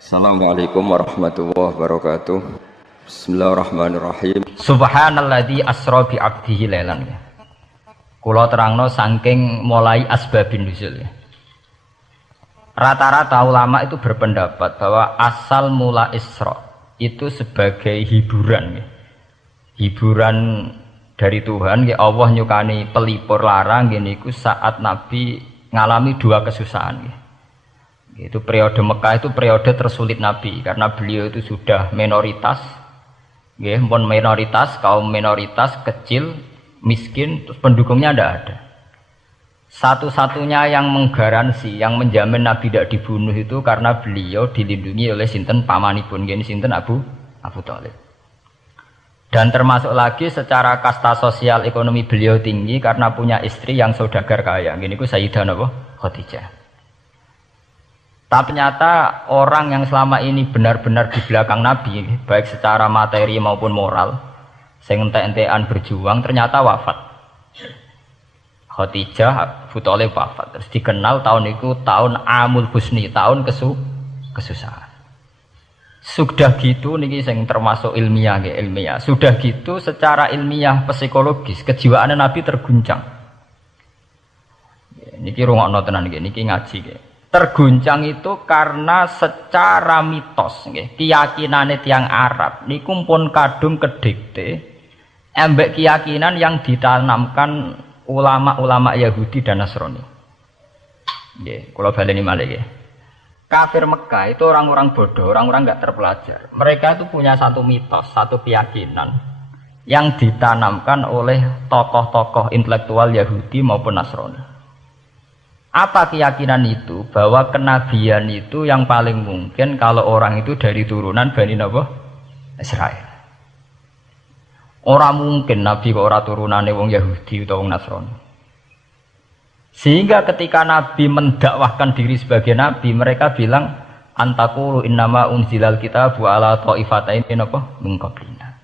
Assalamualaikum warahmatullahi wabarakatuh. Bismillahirrahmanirrahim. Subhanalladzi asra bi 'abdihi lailan. Kula terangno saking mulai asbabun nuzul. Rata-rata ulama itu berpendapat bahwa asal mula Isra itu sebagai hiburan. Hiburan dari Tuhan, ya Allah nyukani pelipur larang niku saat Nabi ngalami dua kesusahan. Itu periode Mekah itu periode tersulit Nabi karena beliau itu sudah minoritas, kaum minoritas kecil, miskin, terus pendukungnya tidak ada. Satu-satunya yang menggaransi, yang menjamin Nabi tidak dibunuh itu karena beliau dilindungi oleh sinten pamanipun, sinten Abu Thalib. Dan termasuk lagi secara kasta sosial ekonomi beliau tinggi karena punya istri yang saudagar kaya, ku Sayyidah Khadijah. Tapi ternyata orang yang selama ini benar-benar di belakang Nabi, baik secara materi maupun moral, sing entek-entekan berjuang, ternyata wafat. Khadijah Abu Thalib wafat. Terus dikenal tahun itu tahun Amul Husni, tahun kesusahan. Sudah gitu niki sing termasuk ilmiah. Sudah gitu secara ilmiah psikologis kejiwaan Nabi terguncang. Niki rungokno tenan niki ngaji. Terguncang itu karena secara mitos, keyakinan tiang Arab niku pun kadung kedikte embek keyakinan yang ditanamkan ulama-ulama Yahudi dan Nasrani. Kalau baleni malih kafir Mekah itu orang-orang bodoh, orang-orang nggak terpelajar. Mereka itu punya satu mitos, satu keyakinan yang ditanamkan oleh tokoh-tokoh intelektual Yahudi maupun Nasrani. Apa keyakinan itu? Bahwa kenabian itu yang paling mungkin kalau orang itu dari turunan Bani Israel. Orang mungkin Nabi kok ora turunane wong Yahudi atau wong Nasrani. Sehingga ketika Nabi mendakwahkan diri sebagai Nabi, mereka bilang antakulu innama unzilal kitabu ala ta'ifatain min qablina.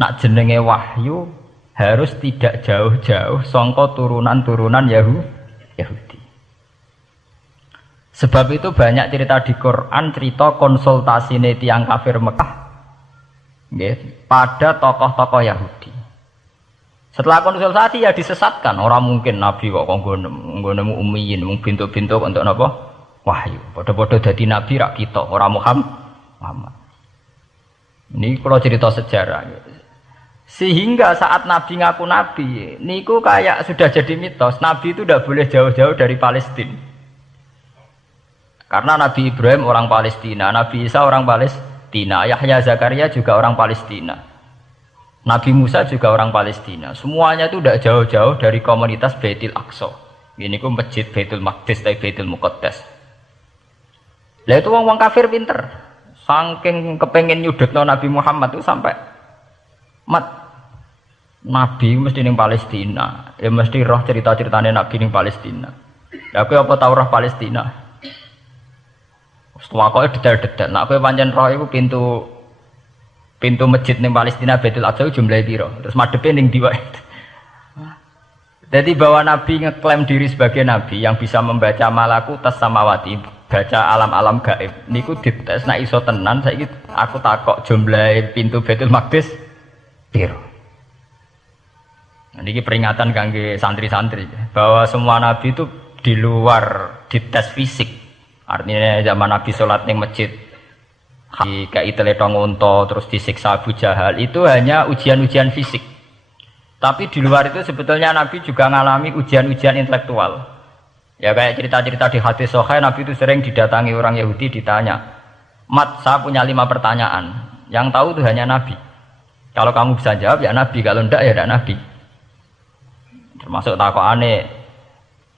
Nak jenenge wahyu harus tidak jauh-jauh sangka turunan-turunan Yahudi. Sebab itu banyak cerita di Quran, cerita konsultasi tiang kafir Mekah pada tokoh-tokoh Yahudi. Setelah konsultasi ya disesatkan. Orang mungkin Nabi kok nemu ummiyin, bintu-bintu untuk apa? Wahyu. Podo-podo dadi Nabi rak kita, orang Muhammad. Ini kalau cerita sejarah. Sehingga saat Nabi ngaku Nabi, niku kayak sudah jadi mitos. Nabi itu tidak boleh jauh-jauh dari Palestina. Karena Nabi Ibrahim orang Palestina, Nabi Isa orang Palestina, Yahya Zakaria juga orang Palestina, Nabi Musa juga orang Palestina. Semuanya itu tidak jauh-jauh dari komunitas Baitul Aqsa. Ini ku masjid Baitul Maqdis atau Baitul Muqaddas. Lah itu wong kafir pinter, saking kepengen nyudutno Nabi Muhammad itu sampai Nabi mesti ning Palestina, ya mesti roh cerita-ceritane Nabi ning Palestina. Lah kowe apa tau roh Palestina? Setelah kau detail-detail, nak kau pancen roh itu pintu masjid ning Palestina Baitul Aqsa jumlahnya piro, terus madepe ning ndi wae. Jadi bahwa Nabi ngeklaim diri sebagai Nabi yang bisa membaca malakutas samawati, baca alam-alam gaib, niku dites nak iso tenan. Saiki aku takok jumlah pintu Baitul Maqdis piro. Niki peringatan kangge santri-santri bahwa semua Nabi itu di luar dites fisik. Artinya zaman Nabi sholat ning masjid kayak teletong unta terus disiksa Abu Jahal itu hanya ujian-ujian fisik. Tapi di luar itu sebetulnya Nabi juga mengalami ujian-ujian intelektual. Ya kayak cerita-cerita di hadis Sahih, Nabi itu sering didatangi orang Yahudi ditanya, saya punya 5 pertanyaan. Yang tahu itu hanya Nabi. Kalau kamu bisa jawab ya Nabi, kalau tidak ya tidak Nabi. Termasuk takokane,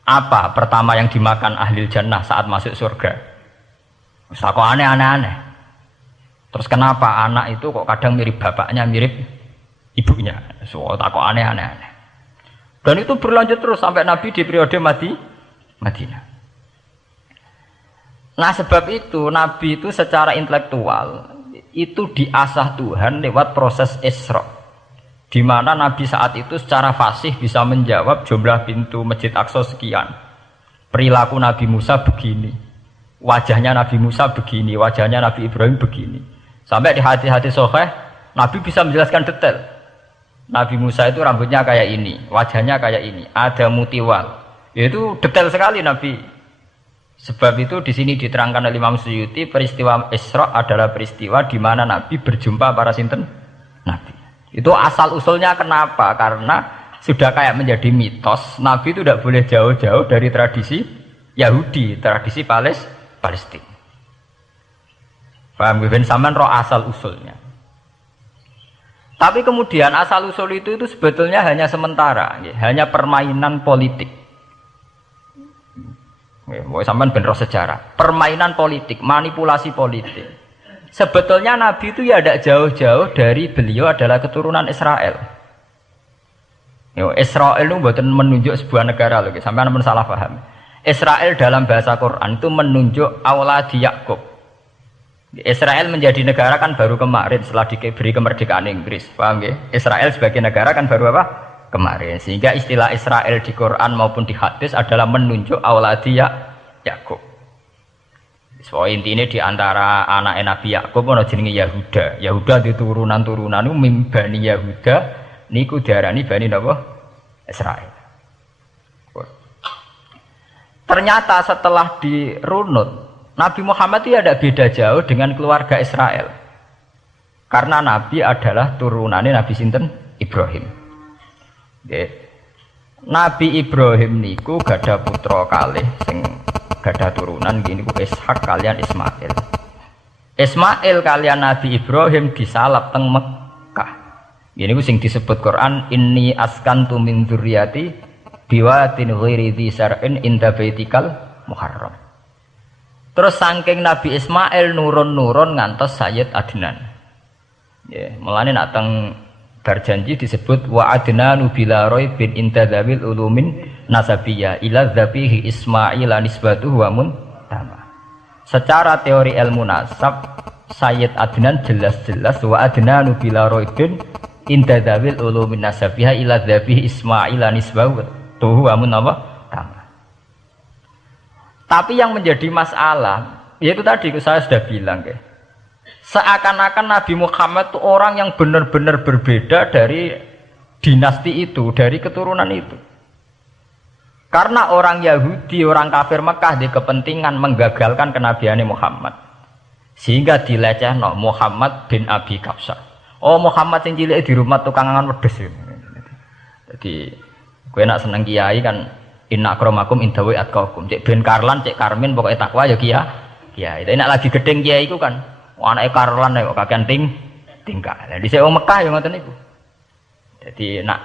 apa pertama yang dimakan ahli jannah saat masuk surga? Kok aneh-aneh. Terus kenapa anak itu kok kadang mirip bapaknya, mirip ibunya? So kok aneh-aneh. Dan itu berlanjut terus sampai Nabi di periode Madinah. Nah sebab itu Nabi itu secara intelektual itu diasah Tuhan lewat proses Isra. Di mana Nabi saat itu secara fasih bisa menjawab jumlah pintu Masjid Aqsa sekian. Perilaku Nabi Musa begini. wajahnya Nabi Musa begini, wajahnya Nabi Ibrahim begini. Sampai di hadis-hadis sahih Nabi bisa menjelaskan detail. Nabi Musa itu rambutnya kayak ini, wajahnya kayak ini, ada mutiwal. Itu detail sekali Nabi. Sebab itu di sini diterangkan oleh Imam Suyuti, peristiwa Isra adalah peristiwa di mana Nabi berjumpa para sinten Nabi. Itu asal usulnya kenapa? Karena sudah kayak menjadi mitos, Nabi itu tidak boleh jauh-jauh dari tradisi Yahudi, tradisi Palestina. Paham ben sampean roh asal usulnya. Tapi kemudian asal usul itu sebetulnya hanya sementara, hanya permainan politik. Mau sampean ben roh sejarah, permainan politik, manipulasi politik. Sebetulnya Nabi itu ya tidak jauh-jauh dari beliau adalah keturunan Israel. Israel itu bukan menunjuk sebuah negara loh, sampai anda salah paham. Israel dalam bahasa Quran itu menunjuk auladi Yakub. Israel menjadi negara kan baru kemarin setelah diberi kemerdekaan Inggris, paham ya? Israel sebagai negara kan baru apa? Kemarin. Sehingga istilah Israel di Quran maupun di hadis adalah menunjuk auladi Yakub. So intinya di antara anak Nabi Yakub ono jenenge Yahuda. Yahuda di turunan-turunan itu mimbani Yahuda. Niku diarani Bani napa? Israel. Ternyata setelah dirunut, Nabi Muhammad itu ada beda jauh dengan keluarga Israel. Karena Nabi adalah turunannya Nabi sinten? Ibrahim. Nabi Ibrahim niku gada putra kalih sing gada turunan gini ku Ishak kalian Ismail. Ismail kalian Nabi Ibrahim disalap teng Mekah. Ini sing disebut Quran inni askantu min dzurriyyati biwatin ghairi dzi sar'in inda baitikal muharram. Terus saking Nabi Ismail nurun-nurun ngantos Sayyid Adnan. Ya, mulane nak teng berjanji disebut wa adnanu bila raibin inda dzawil ulumin nasabiyah ila dzabihi Ismail nisbatuhu wa muntama. Secara teori ilmu nasab Sayyid Adnan jelas-jelas wa adnanu bila raibin inda dzawil ulumin nasabiha ila dzabihi Ismail nisbahu tuhu amun apa? Tama. Tapi yang menjadi masalah yaitu tadi saya sudah bilang ya. Seakan-akan Nabi Muhammad itu orang yang benar-benar berbeda dari dinasti itu, dari keturunan itu. Karena orang Yahudi, orang kafir Mekah di kepentingan menggagalkan kenabian Muhammad. Sehingga dilecehno Muhammad bin Abi Kabsah. Oh Muhammad sing cilik di rumah tukang angan wedhus. Jadi kowe nak seneng kiai kan inna akramakum indawi atqakum. Cek ben Karlan, cek Karmin pokoknya takwa ya kiai. Tapi nak lagi gedeng kiai iku kan anake Karlan kok kakean tingkah. Lah dhisik wong Mekah ya ngoten niku. Jadi nak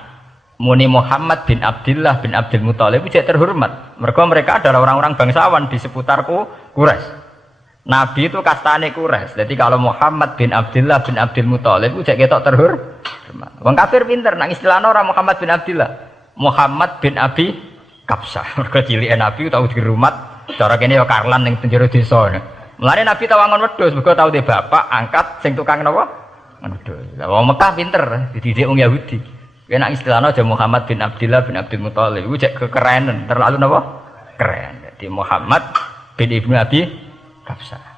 muni Muhammad bin Abdullah bin Abdul Muthalib cek terhormat. Mereka adalah orang-orang bangsawan di seputar Quraisy. Nabi itu kastane Quraisy. Jadi kalau Muhammad bin Abdullah bin Abdul Muthalib itu cek ketok terhormat. Wong kafir pinter nang istilahna ora Muhammad bin Abdullah. Muhammad bin Abi Kabsah. Mergo cilike Nabi tau dirumat, cara kene ya Karlan ning penjara desa. Mulane Nabi tau angon wedhus, mergo tau de bapak angkat sing tukang napa? Wedhus. Lah wong Mekah pinter, dididik wong Yahudi. Kena istilahna aja Muhammad bin Abdullah bin Abdul Muthalib. Iku cek kekerenan, terlalu napa? Keren. Jadi Muhammad bin Ibnu Abi Kabsah.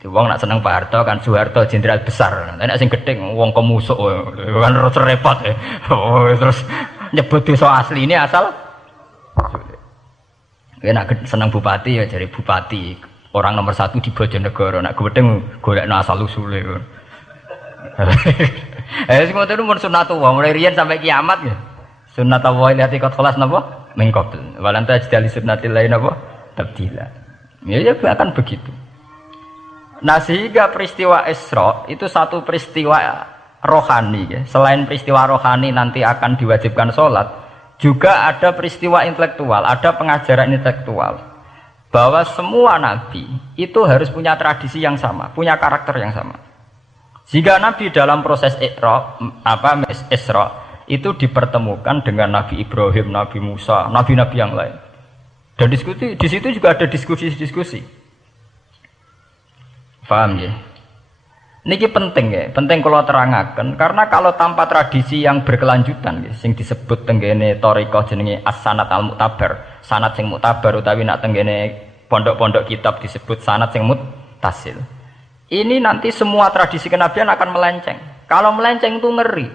Di wong nak seneng Pak Harto kan Soeharto jenderal besar. Nek sing gedeng wong kemusuk kan repot ya. Oh, terus nyebut desa asli ini asal. Nek seneng bupati ya jadi bupati. Orang nomor 1 di Bojonegoro. Nak gedeng golekno asal usule. Sing ngoten mun sunatullah mulai riyen sampai kiamat ya. Sunatullah lati qad khalas napa? Min qabl. Walan tajdali sunnatillah napa? Tabdila. Ya akan begitu. Nah sehingga peristiwa Isra itu satu peristiwa rohani ya. Selain peristiwa rohani nanti akan diwajibkan sholat, juga ada peristiwa intelektual, ada pengajaran intelektual bahwa semua nabi itu harus punya tradisi yang sama, punya karakter yang sama. Jika nabi dalam proses Isra itu dipertemukan dengan Nabi Ibrahim, Nabi Musa, nabi-nabi yang lain. Dan diskusi di situ juga ada diskusi-diskusi. Paham ya? Niki penting ya, penting kalau terangaken karena kalau tanpa tradisi yang berkelanjutan ya, sing disebut tenggene thariqah jenenge as-sanad al-mu'tabar, sanad sing mu'tabar utawi nak tenggene pondok-pondok kitab disebut sanad sing muttasil. Ini nanti semua tradisi kenabian akan melenceng. Kalau melenceng itu ngeri.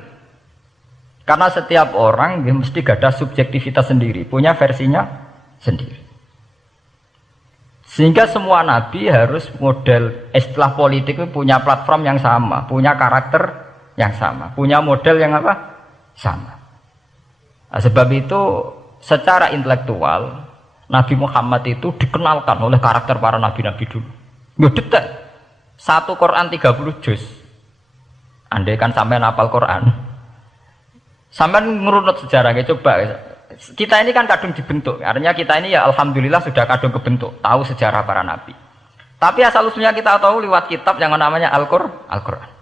Karena setiap orang dia mesti ada subjektivitas sendiri, punya versinya sendiri. Sehingga semua nabi harus model istilah politik itu punya platform yang sama, punya karakter yang sama, punya model yang apa? Sama. Nah, sebab itu secara intelektual Nabi Muhammad itu dikenalkan oleh karakter para nabi-nabi dulu. Ya detail. Satu Quran 30 juz. Andai kan sampai hafal Quran. Sampai ngurunut sejarahnya coba. Kita ini kan kadung dibentuk. Artinya kita ini ya alhamdulillah sudah kadung kebentuk, tahu sejarah para nabi. Tapi asal usulnya kita tahu lewat kitab yang namanya Al-Qur'an.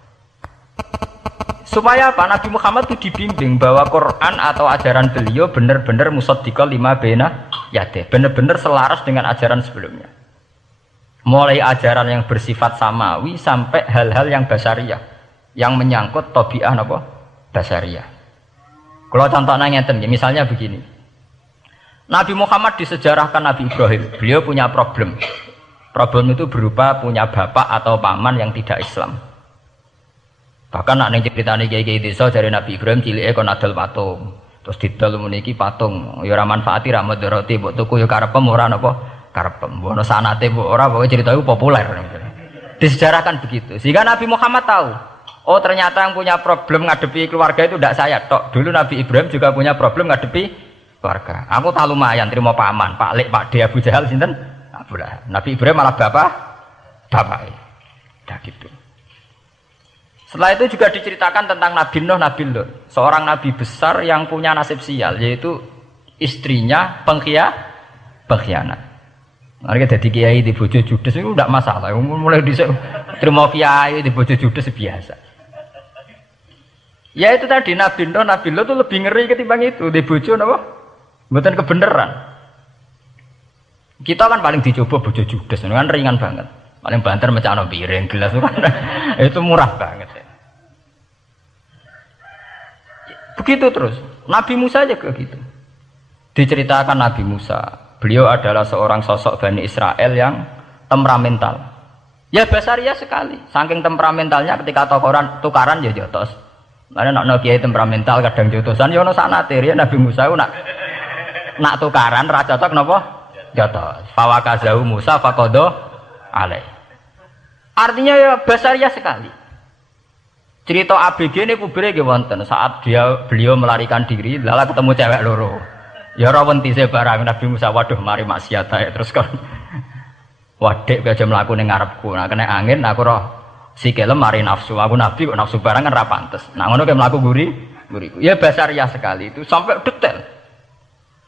Supaya apa? Nabi Muhammad itu dibimbing bahwa Quran atau ajaran beliau benar-benar musaddiqal lima baina yadeh, benar-benar selaras dengan ajaran sebelumnya. Mulai ajaran yang bersifat samawi sampai hal-hal yang basariyah, yang menyangkut tabiah apa? Basariyah. Kalau contohnya ngeten, misalnya begini. Nabi Muhammad disejarahkan Nabi Ibrahim, beliau punya problem. Problem itu berupa punya bapak atau paman yang tidak Islam. Bahkan nak ning critane kiai-kiai desa dari Nabi Ibrahim cilike kon adol patung. Terus didol meniki patung, ya ora manfaati ra mudarati, mbok tuku ya karepem ora napa karepem. Mbok ono sanate mbok ora, pokoke cerita itu populer. Disejarahkan begitu. Sehingga Nabi Muhammad tahu, oh ternyata yang punya problem ngadepi keluarga itu tidak saya tok. Dulu Nabi Ibrahim juga punya problem ngadepi keluarga. Aku tak lumayan terima paman, Pak Lek, Pak De, Abu Jahal sinten? Abu Lahab. Nabi Ibrahim malah bapak. Dah gitu. Setelah itu juga diceritakan tentang Nabi Nuh, Nabi Lut, seorang nabi besar yang punya nasib sial, yaitu istrinya pengkhianat. Mereka jadi kiai di bojo judes itu tidak masalah, mulai terima kiai di bojo judes biasa. Ya itu tadi Nabi Nuh, Nabi Lut itu lebih ngeri ketimbang itu di bojo apa? Bukan kebenaran. Kita kan paling dicoba bojo judes, kan ringan banget. Paling banter mecano piring gelas itu murah banget. Begitu terus. Nabi Musa juga gitu. Diceritakan Nabi Musa, beliau adalah seorang sosok Bani Israel yang temperamental. Ya basariah sekali. Saking temperamentalnya ketika tukaran ya jotos. Mana nak kiai temperamental kadang jotosan ya ono sanate ya Nabi Musa nak tukaran ra cocok napa? Jotos. Fawakazahu Musa faqada alai. Artinya ya basariah sekali. Cerita ABG ini kubire nggih wonten saat beliau melarikan diri lala ketemu cewek loro. Ya ora wentise barang Nabi Musa, waduh mari maksiat ae terus kon. Wadek aja mlaku ning ngarepku. Nah kena angin aku roh sikile mari nafsu. Aku nabi kok nafsu barang kan ra pantes. Nah ngono ke mlaku guriku. Ya basariah sekali itu sampai detail.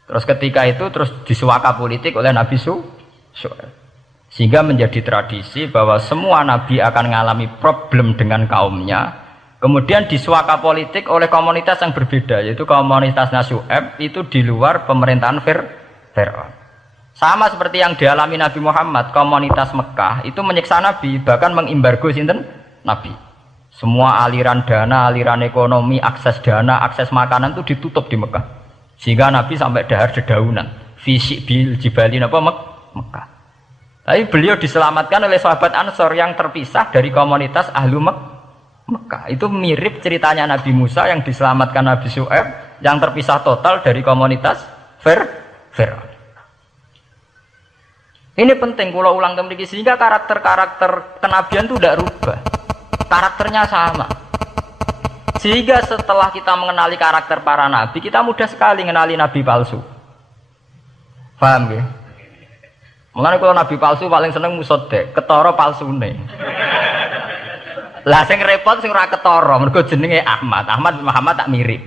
Terus ketika itu terus disuaka politik oleh Nabi Syuaib. Sehingga menjadi tradisi bahwa semua nabi akan mengalami problem dengan kaumnya. Kemudian disuaka politik oleh komunitas yang berbeda, yaitu komunitas Syuaib itu di luar pemerintahan Fir'aun. Sama seperti yang dialami Nabi Muhammad, komunitas Mekah itu menyiksa Nabi, bahkan mengimbargo sinten Nabi. Semua aliran dana, aliran ekonomi, akses dana, akses makanan itu ditutup di Mekah. Sehingga Nabi sampai dahar dedaunan, fisik bil jibalin apa Mekah. Tapi beliau diselamatkan oleh sahabat Ansor yang terpisah dari komunitas Ahlu Mekah. Itu mirip ceritanya Nabi Musa yang diselamatkan Nabi Syuaib yang terpisah total dari komunitas Fir'aun. Ini penting kalau ulang temriki sehingga karakter-karakter kenabian itu tidak rubah. Karakternya sama. Sehingga setelah kita mengenali karakter para nabi, kita mudah sekali mengenali nabi palsu. Paham ya? Mengenai kalau nabi palsu paling seneng musodek, ketara palsune. Lah sing repot sing ora ketara, mergo jenenge Ahmad. Ahmad Muhammad tak mirip.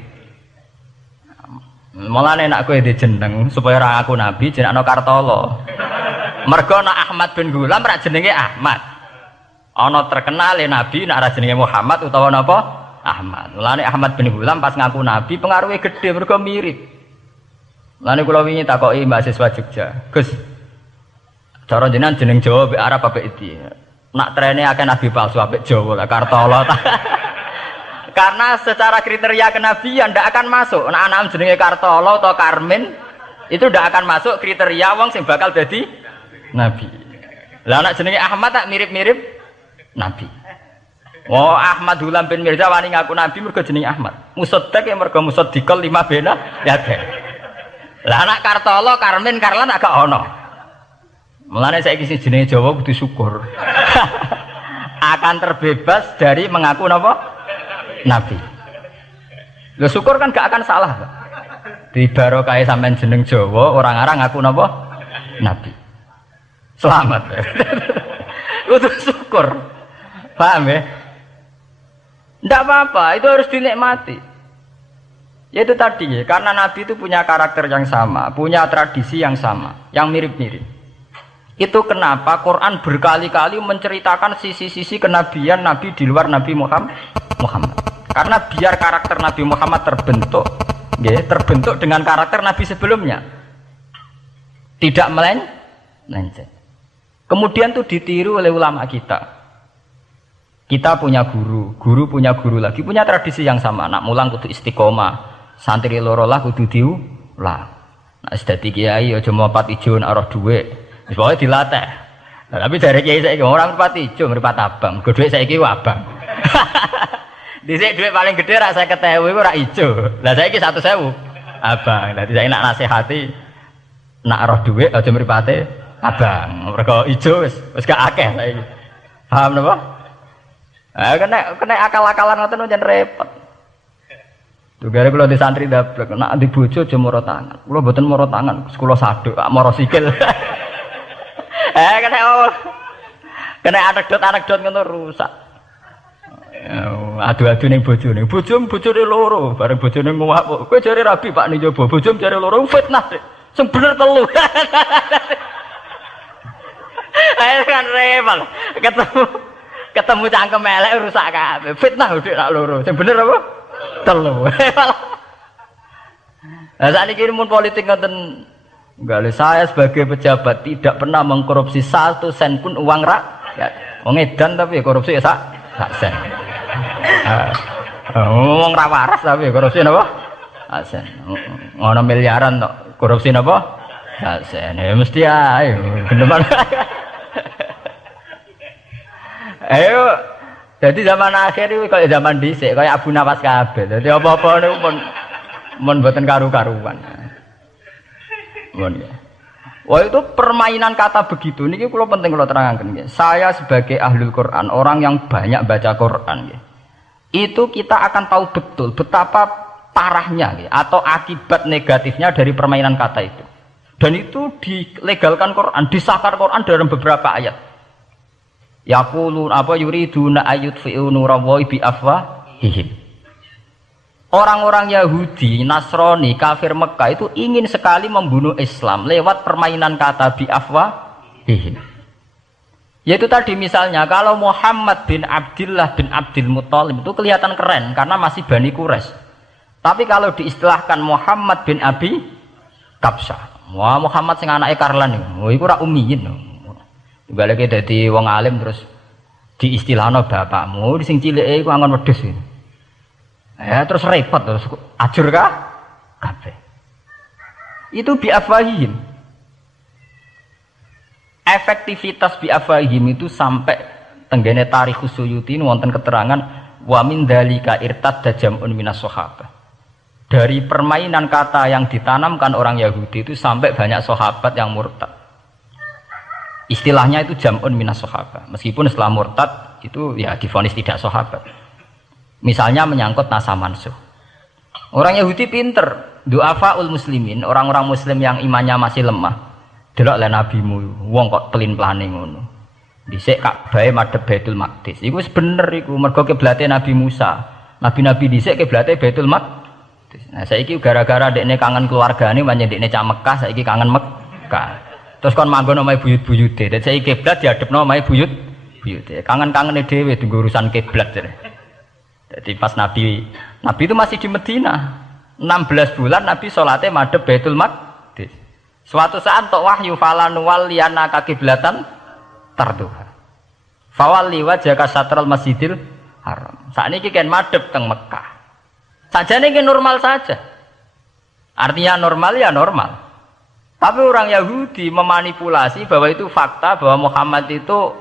Mulane nek kowe dijeneng supaya ora aku nabi jenengno Kartolo. Mergo nek Ahmad bin Gulam ora jenenge Ahmad. Ana terkenal nabi nek ora jenenge Muhammad utawa napa? Ahmad. Mulane Ahmad bin Gulam pas ngaku nabi pengaruhe gede mergo mirip. Mulane kula wingi takoki mahasiswa Jogja, "Gus, cara jenengan jeneng Jawa mbek Arab apa iki?" Nak trene akeh nabi palsu apik Jawa lah Kartolo. Karena secara kriteria kenabian ndak akan masuk. Nek anak jenenge Kartolo atau Karmin itu ndak akan masuk kriteria wong sing bakal jadi Nabi. Lah anak jenenge Ahmad tak mirip-mirip Nabi. Oh Ahmad Hulam bin Mirza wani ngaku Nabi mergo jenenge Ahmad. Musaddiq ya mergo musaddiqal lima bena ya ada. Lah anak Kartolo, Karmin, Karlan agak ono. Mulane saiki sing jenenge Jawa kudu syukur. Akan terbebas dari mengaku napa? Nabi. Lho syukur kan gak akan salah. Di barokah sampean jeneng Jawa orang arang ngaku napa? Nabi. Selamat. Kudu syukur. Paham ya? Tidak apa-apa, itu harus dinikmati. Ya itu tadi ya, karena Nabi itu punya karakter yang sama, punya tradisi yang sama, yang mirip-mirip. Itu kenapa Quran berkali-kali menceritakan sisi-sisi kenabian Nabi di luar Nabi Muhammad. Karena biar karakter Nabi Muhammad terbentuk, ya, terbentuk dengan karakter Nabi sebelumnya, tidak melenceng. Kemudian itu ditiru oleh ulama kita. Kita punya guru, guru punya guru lagi, punya tradisi yang sama. Nak mulang kudu istiqomah, santri loro lah kudu diulang. Nak sedati kiai aja mripat ijo nak roh dhuwit. Wis pokoke dilatih. Nah, tapi dari kiai saiki orang mripat ijo, mripat abang. Go dhuwit saiki abang. Dhisik dhuwit paling gedhe rak 50.000 iku rak ijo. Lah saiki 100.000 abang. Dadi saiki nak nasihati nak roh dhuwit aja mripate abang. Mergo ijo wis gak akeh saiki. Paham napa? Kena akal-akalan ngoten njen repot. Tugare kula di santri dablek, nek di bojo aja moro tangan. Kula mboten moro tangan, kula saduk, moro sikil. Kena anekdot ngono rusak. Adu-adu ning bojone. Bojone loro, bareng bojone nguwak. Kowe jare rabi Pak ning njaba, bojom jare loro fitnah. Sing bener telu. Ayo kan repot. Ketemu cangkem elek rusak kabeh. Fitnah udah nak loro. Sing bener apa? Telu. Lah sakniki mun politik ngoten enggak, saya sebagai pejabat tidak pernah mengkorupsi 1 sen pun uang rakyat. Wong edan tapi korupsi ya sak sen. Wong ra waras tapi korupsi napa? Sak sen. Ngono miliaran tok korupsi napa? Sak sen. Ya mesti ae. Beneran. Ayo, jadi zaman akhir itu kayak zaman dhisik, kayak Abu Nawas kabeh. Jadi apa-apa niku mun mboten karu-karuan. Mun ya. Wah itu permainan kata begitu niki kula penting kula terangaken nggih. Saya sebagai ahlul Quran, orang yang banyak baca Quran nggih. Itu kita akan tahu betul betapa parahnya nggih atau akibat negatifnya dari permainan kata itu. Dan itu dilegalkan Quran, disahkan Quran dalam beberapa ayat. Yaqulun apa yuriduna ayutfi'u nurallahi bi afwahihim. Orang-orang Yahudi, Nasrani, kafir Mekah itu ingin sekali membunuh Islam lewat permainan kata bi afwahihim. Yaitu tadi misalnya kalau Muhammad bin Abdullah bin Abdul Muthalib itu kelihatan keren karena masih Bani Quraisy. Tapi kalau diistilahkan Muhammad bin Abi Kabsah, wah Muhammad sing anake Karlan iku ora ummiyin. Balik dadi wong alim terus diistilahno bapakmu sing cilike iku angon wedhus. Ya terus repot terus ajur kah? Kabeh. Itu biafahim. Efektivitas biafahim itu sampai tenggene Tarikhus Suyuti wonten keterangan wa min dzalika irtadda jam'un minas sahabah. Dari permainan kata yang ditanamkan orang Yahudi itu sampai banyak sahabat yang murtad. Istilahnya itu jam'un minas sahabah. Meskipun setelah murtad itu ya divonis tidak sahabat. Misalnya menyangkut nasa mansuh. Orang Yahudi pinter, du'afaul muslimin, orang-orang muslim yang imannya masih lemah. Delok le nabimu, wong kok pelin-pelane ngono. Dhisik Ka'bah madhep Baitul Maqdis. Iku wis bener iku, mergo kiblate Nabi Musa. Nabi-nabi dhisik kiblate Baitul Maqdis. Nah, saiki gara-gara dekne kangen keluargane banyak dekne cak Mekah, saiki kangen Mekah. Terus kon manggon omahe buyut-buyute. Dadi saiki kiblat diadepno omahe buyut-buyute. Kangen-kangene dhewe tunggu urusan kiblat. Jadi pas Nabi itu masih di Medina. 16 bulan Nabi salate madhep Baitul Maqdis. Suatu saat tok wahyu falan waliyana kiblatan tarduha. Fawalli wajhaka satral Masjidil Haram. Sakniki kan madhep teng Mekah. Sajane iki normal saja. Artinya normal ya normal. Tapi orang Yahudi memanipulasi bahwa itu fakta, bahwa Muhammad itu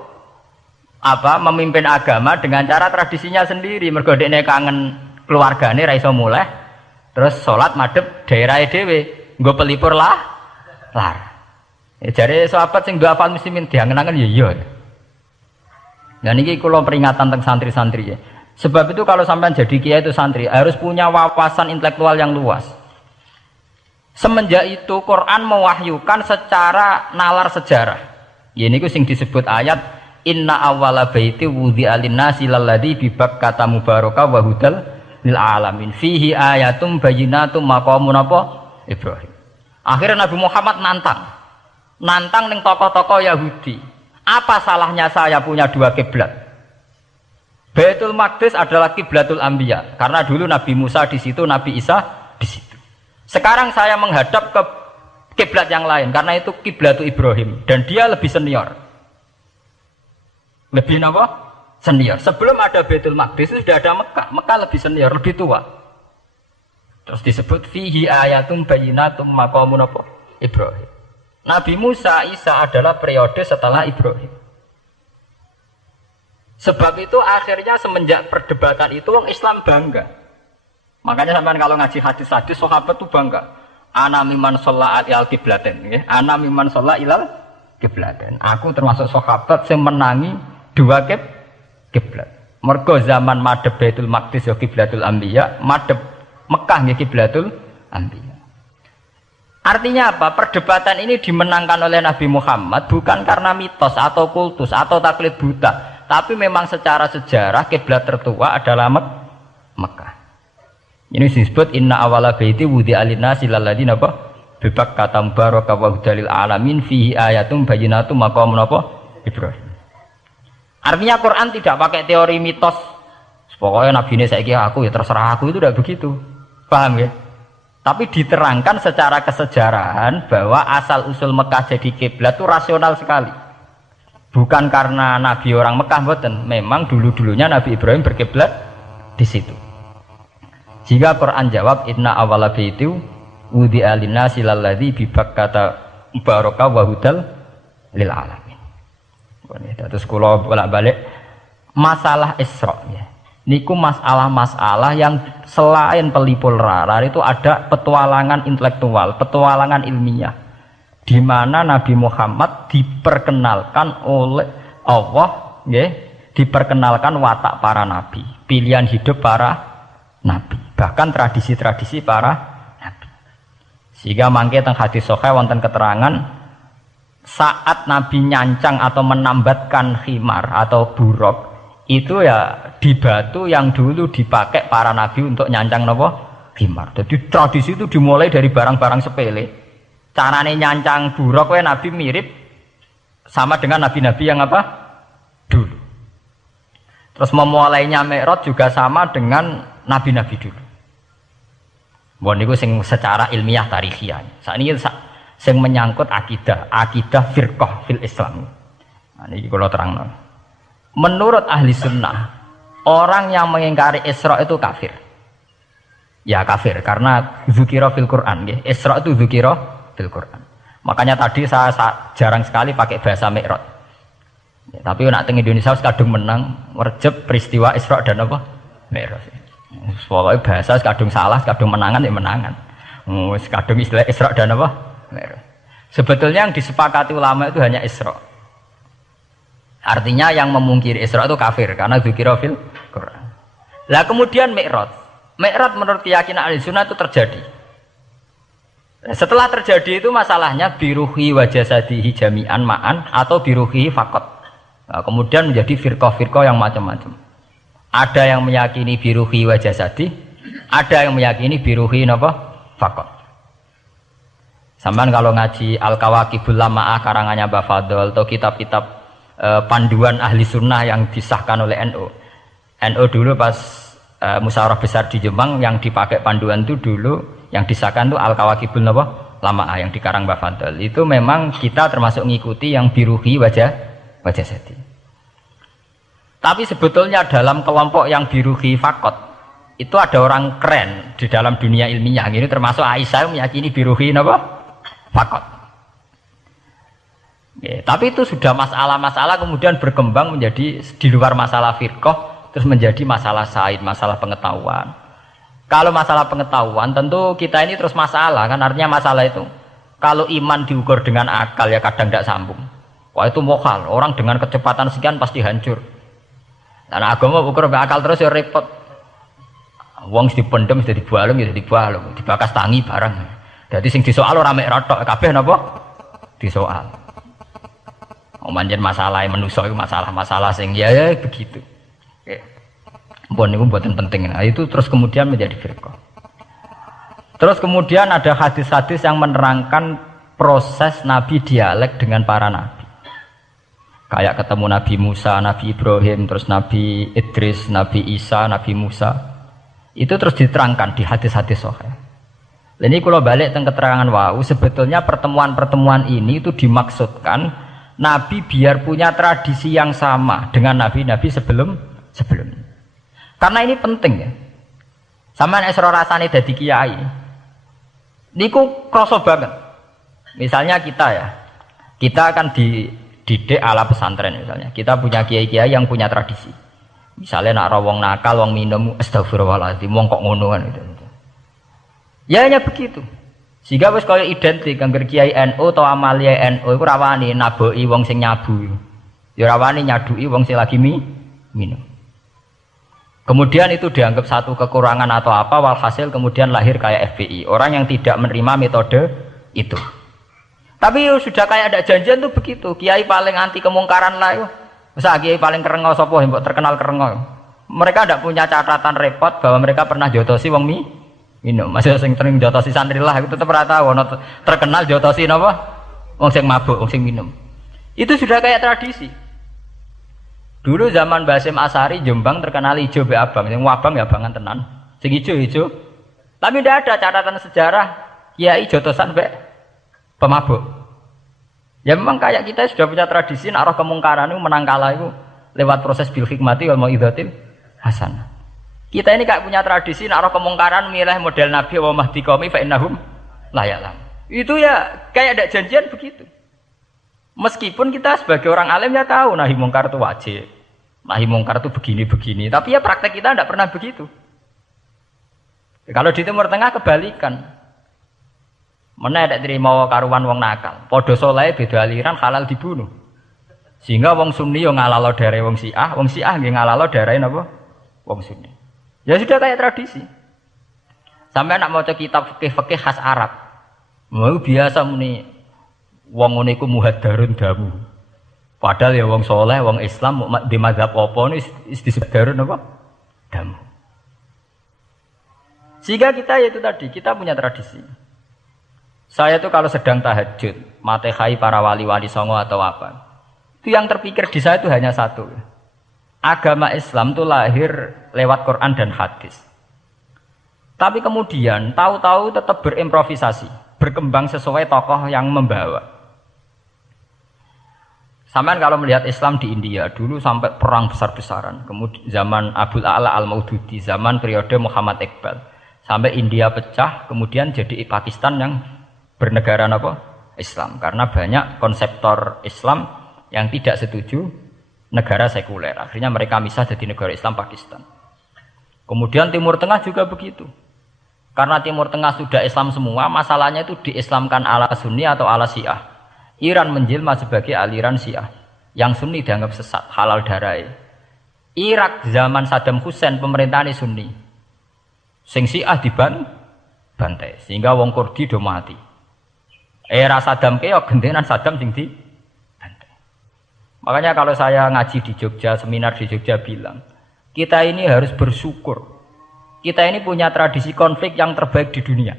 memimpin agama dengan cara tradisinya sendiri. Mergo dekne kangen keluargane ra iso muleh, terus salat madhep daerah dhewe, nggo pelipur lar. Jare sahabat sing do hafal muslimin diangen-angen ya iya. Nah niki kula peringatan tentang santri-santri ya. Sebab itu kalau sampean jadi kiai itu santri harus punya wawasan intelektual yang luas. Semenjak itu Quran mewahyukan secara nalar sejarah. Ya niku sing disebut ayat inna awwala baiti wudi'a lin-nasi lalladzi bi Bakkah mubarakah wa hudal lil alamin fihi ayatum bayyinatum maqamun Ibrahim. Akhirnya Nabi Muhammad nantang ning tokoh-tokoh Yahudi. Apa salahnya saya punya dua kiblat? Baitul Maqdis adalah kiblatul anbiya karena dulu Nabi Musa di situ, Nabi Isa di situ. Sekarang saya menghadap ke kiblat yang lain karena itu kiblatul Ibrahim dan dia lebih senior. Lebih apa? Senior. Sebelum ada Baitul Maqdis sudah ada Mekah. Mekah lebih senior, lebih tua. Terus disebut fihi ayatum bayyinatum maqamun Ibrahim. Nabi Musa, Isa adalah periode setelah Ibrahim. Sebab itu akhirnya semenjak perdebatan itu orang Islam bangga. Makanya sampai kalau ngaji hadis-hadis sahabat itu bangga. Ana miman sholla ilal qiblaten, ana miman sholla ilal qiblaten. Aku termasuk sahabat yang menangi dua kiblat. Mergo zaman madhep Baitul Maqdis ya kiblatul anbiya, madhep Mekah ya kiblatul anbiya. Artinya apa? Perdebatan ini dimenangkan oleh Nabi Muhammad bukan karena mitos atau kultus atau taklid buta, tapi memang secara sejarah kiblat tertua adalah Mekah. Ini disebut inna awala baiti wudi'a lin-nasi lalladzi bi Bakkah mubarakah wa hudalil alamin fihi ayatum bayyinatum maqamun Ibrahim. Artinya Quran tidak pakai teori mitos. Pokoknya nabi ini saiki aku ya terserah aku, itu tidak begitu. Paham ya? Tapi diterangkan secara kesejarahan bahwa asal usul Mekah jadi kiblat itu rasional sekali. Bukan karena nabi orang Mekah mboten, memang dulu-dulunya Nabi Ibrahim berkiblat di situ. Jika Quran jawab inna awwala baiti wudi'a lin-nasi lalladzi bi Bakkah mubarakah wa hudal lil alamin. Terus kula bolak-balik masalah Isra ya. Niku masalah-masalah yang selain pelipur rara itu ada petualangan intelektual, petualangan ilmiah di mana Nabi Muhammad diperkenalkan oleh Allah ya, diperkenalkan watak para nabi, pilihan hidup para nabi, bahkan tradisi-tradisi para nabi. Sehingga mangke teng hadis sahih wonten keterangan saat Nabi nyancang atau menambatkan khimar atau buruk itu ya di batu yang dulu dipakai para nabi untuk nyancang nopo khimar. Jadi tradisi itu dimulai dari barang-barang sepele. Carane nyancang buruk we nabi mirip sama dengan nabi-nabi yang apa dulu. Terus memulainya Mi'raj juga sama dengan nabi-nabi dulu. Bon niku sing secara ilmiah tarikhiyah. Sakniki sing menyangkut akidah firqah fil Islam. Nah niki kula terangno. Menurut ahli sunnah, orang yang mengingkari Isra itu kafir. Ya kafir karena dzikra fil Quran nggih. Isra itu dzikra fil Quran. Makanya tadi saya jarang sekali pakai bahasa Mi'raj. Ya, tapi nak teng Indonesia kadung menang merjep peristiwa Isra dan apa? Mi'raj. Pokoknya bahasa kadung salah, kadung menangan ya menangan. Kadung istilah Isra dan apa? Mi'raj. Sebetulnya yang disepakati ulama itu hanya Isra. Artinya yang memungkiri Isra itu kafir karena dzikra fil Quran. Lah kemudian Mi'raj. Mi'raj menurut keyakinan ahli sunnah itu terjadi. Setelah terjadi itu masalahnya biruhi wa jasadihi jami'an ma'an atau biruhi faqat. Nah, kemudian menjadi firqah-firqah yang macam-macam. Ada yang meyakini biruhi wa jasadi, ada yang meyakini biruhi napa? Faqat. Sampeyan kalau ngaji Al-Kawakibul Lama'ah karangannya Mbah Fadl atau kitab-kitab panduan ahli sunnah yang disahkan oleh NU. NU dulu pas musyawarah besar di Jemang yang dipakai panduan itu dulu yang disahkan itu Al-Kawakibul Lama'ah yang dikarang Mbah Fadl. Itu memang kita termasuk ngikuti yang biruhi wajah sadi. Tapi sebetulnya dalam kelompok yang biruhi fakot itu ada orang keren di dalam dunia ilmiah. Ini termasuk Aisyah meyakini biruhi fakot. Ya, tapi itu sudah masalah-masalah kemudian berkembang menjadi di luar masalah firqah, terus menjadi masalah said, masalah pengetahuan. Kalau masalah pengetahuan tentu kita ini terus masalah kan, artinya masalah itu kalau iman diukur dengan akal ya kadang tidak sambung. Wah itu mokal, orang dengan kecepatan sekian pasti hancur. Dan agama ukur dengan akal terus ya repot. Wong dipendem sudah dibualung ya dibualung, dibakas tangi barang. Jadi sing disoal ora mek rotok kabeh napa? Disoal. Manjen masalah manusia itu masalah-masalah sing ya begitu. Oke. Mbon niku mboten penting. Nah, itu terus kemudian menjadi firqah. Terus kemudian ada hadis-hadis yang menerangkan proses Nabi dialek dengan para nabi. Kayak ketemu Nabi Musa, Nabi Ibrahim, terus Nabi Idris, Nabi Isa, Nabi Musa. Itu terus diterangkan di hadis-hadis sahih. Ini kalau balik tentang keterangan wau, sebetulnya pertemuan-pertemuan ini itu dimaksudkan Nabi biar punya tradisi yang sama dengan nabi-nabi sebelumnya. Karena ini penting ya. Sama esro rasane dadi kiai. Niku kroso banget. Misalnya kita akan dididik ala pesantren misalnya. Kita punya kiai-kiai yang punya tradisi. Misalnya nak rawong nakal, wong minum, astagfirullahaladzim, wong kok ngono kan gitu. Ya hanya begitu. Sehingga wis kaya identik angger kiai NU atau amalia NU iku rawani naboki wong sing nyabu. Ya rawani nyaduki wong sing lagi minum. Kemudian itu dianggap satu kekurangan atau apa, walhasil kemudian lahir kayak FPI, orang yang tidak menerima metode itu. Tapi sudah kayak ada janjian tuh begitu, kiai paling anti kemungkaran lah itu. Masa kiai paling kerengo sapa mbok terkenal kerengo. Mereka tidak punya catatan repot bahwa mereka pernah jotosi wong minum. Masih sing sering jotosi santri lah itu tetap rata ono terkenal jotosi napa? Wong sing mabuk, wong sing minum. Itu sudah kayak tradisi. Dulu zaman Basim Asari Jombang terkenal ijo be abang, yang wabang ya abangan tenan. Sing ijo. Tapi tidak ada catatan sejarah kiai jotosan be pemabuk. Ya memang kayak kita sudah punya tradisi arah kemungkaran itu menang kalah itu lewat proses bil hikmati wal mau'izatil hasanah. Kita ini kayak punya tradisi arah kemungkaran milih model Nabi wa mahdi qaumi fa innahum la ya'lam. Itu ya kayak ada janjian begitu. Meskipun kita sebagai orang alim ya tahu nahi mungkar itu wajib. Nahi mungkar itu begini-begini, tapi ya praktek kita tidak pernah begitu. Kalau di Timur Tengah kebalikan. Mana ada terima karuan wong nakal. Podo soleh beda aliran halal dibunuh. Sehingga wong Sunni yo ngalalo darah wong Syiah nggih ngalalo darah napa? Wong Sunni. Ya sudah kayak tradisi. Sampai nak maca kitab fikih khas Arab. Mau biasa muni wong ngene iku muhaddarun damu. Padahal ya wong soleh, wong Islam di mazhab apa ini disebut darun apa? Damu. Sehingga kita itu tadi, kita punya tradisi. Saya tuh kalau sedang tahajud, matehai para wali-wali songo atau apa. Itu yang terpikir di saya itu hanya satu. Agama Islam itu lahir lewat Quran dan hadis. Tapi kemudian tahu-tahu tetap berimprovisasi, berkembang sesuai tokoh yang membawa. Sampai kalau melihat Islam di India dulu sampai perang besar-besaran, kemudian zaman Abul A'la Al-Maududi, zaman periode Muhammad Iqbal, sampai India pecah, kemudian jadi Pakistan yang bernegara apa? Islam, karena banyak konseptor Islam yang tidak setuju negara sekuler. Akhirnya mereka misah jadi negara Islam Pakistan. Kemudian Timur Tengah juga begitu. Karena Timur Tengah sudah Islam semua, masalahnya itu diislamkan ala Sunni atau ala Syiah. Iran menjelma sebagai aliran Syiah. Yang Sunni dianggap sesat, halal darai. Irak zaman Saddam Hussein pemerintahan Sunni. Sing Syiah dibantai sehingga wong Kurdi do mati. Era Saddam keok gentenan Saddam sing di. Makanya kalau saya ngaji di Jogja, seminar di Jogja bilang, kita ini harus bersyukur. Kita ini punya tradisi konflik yang terbaik di dunia.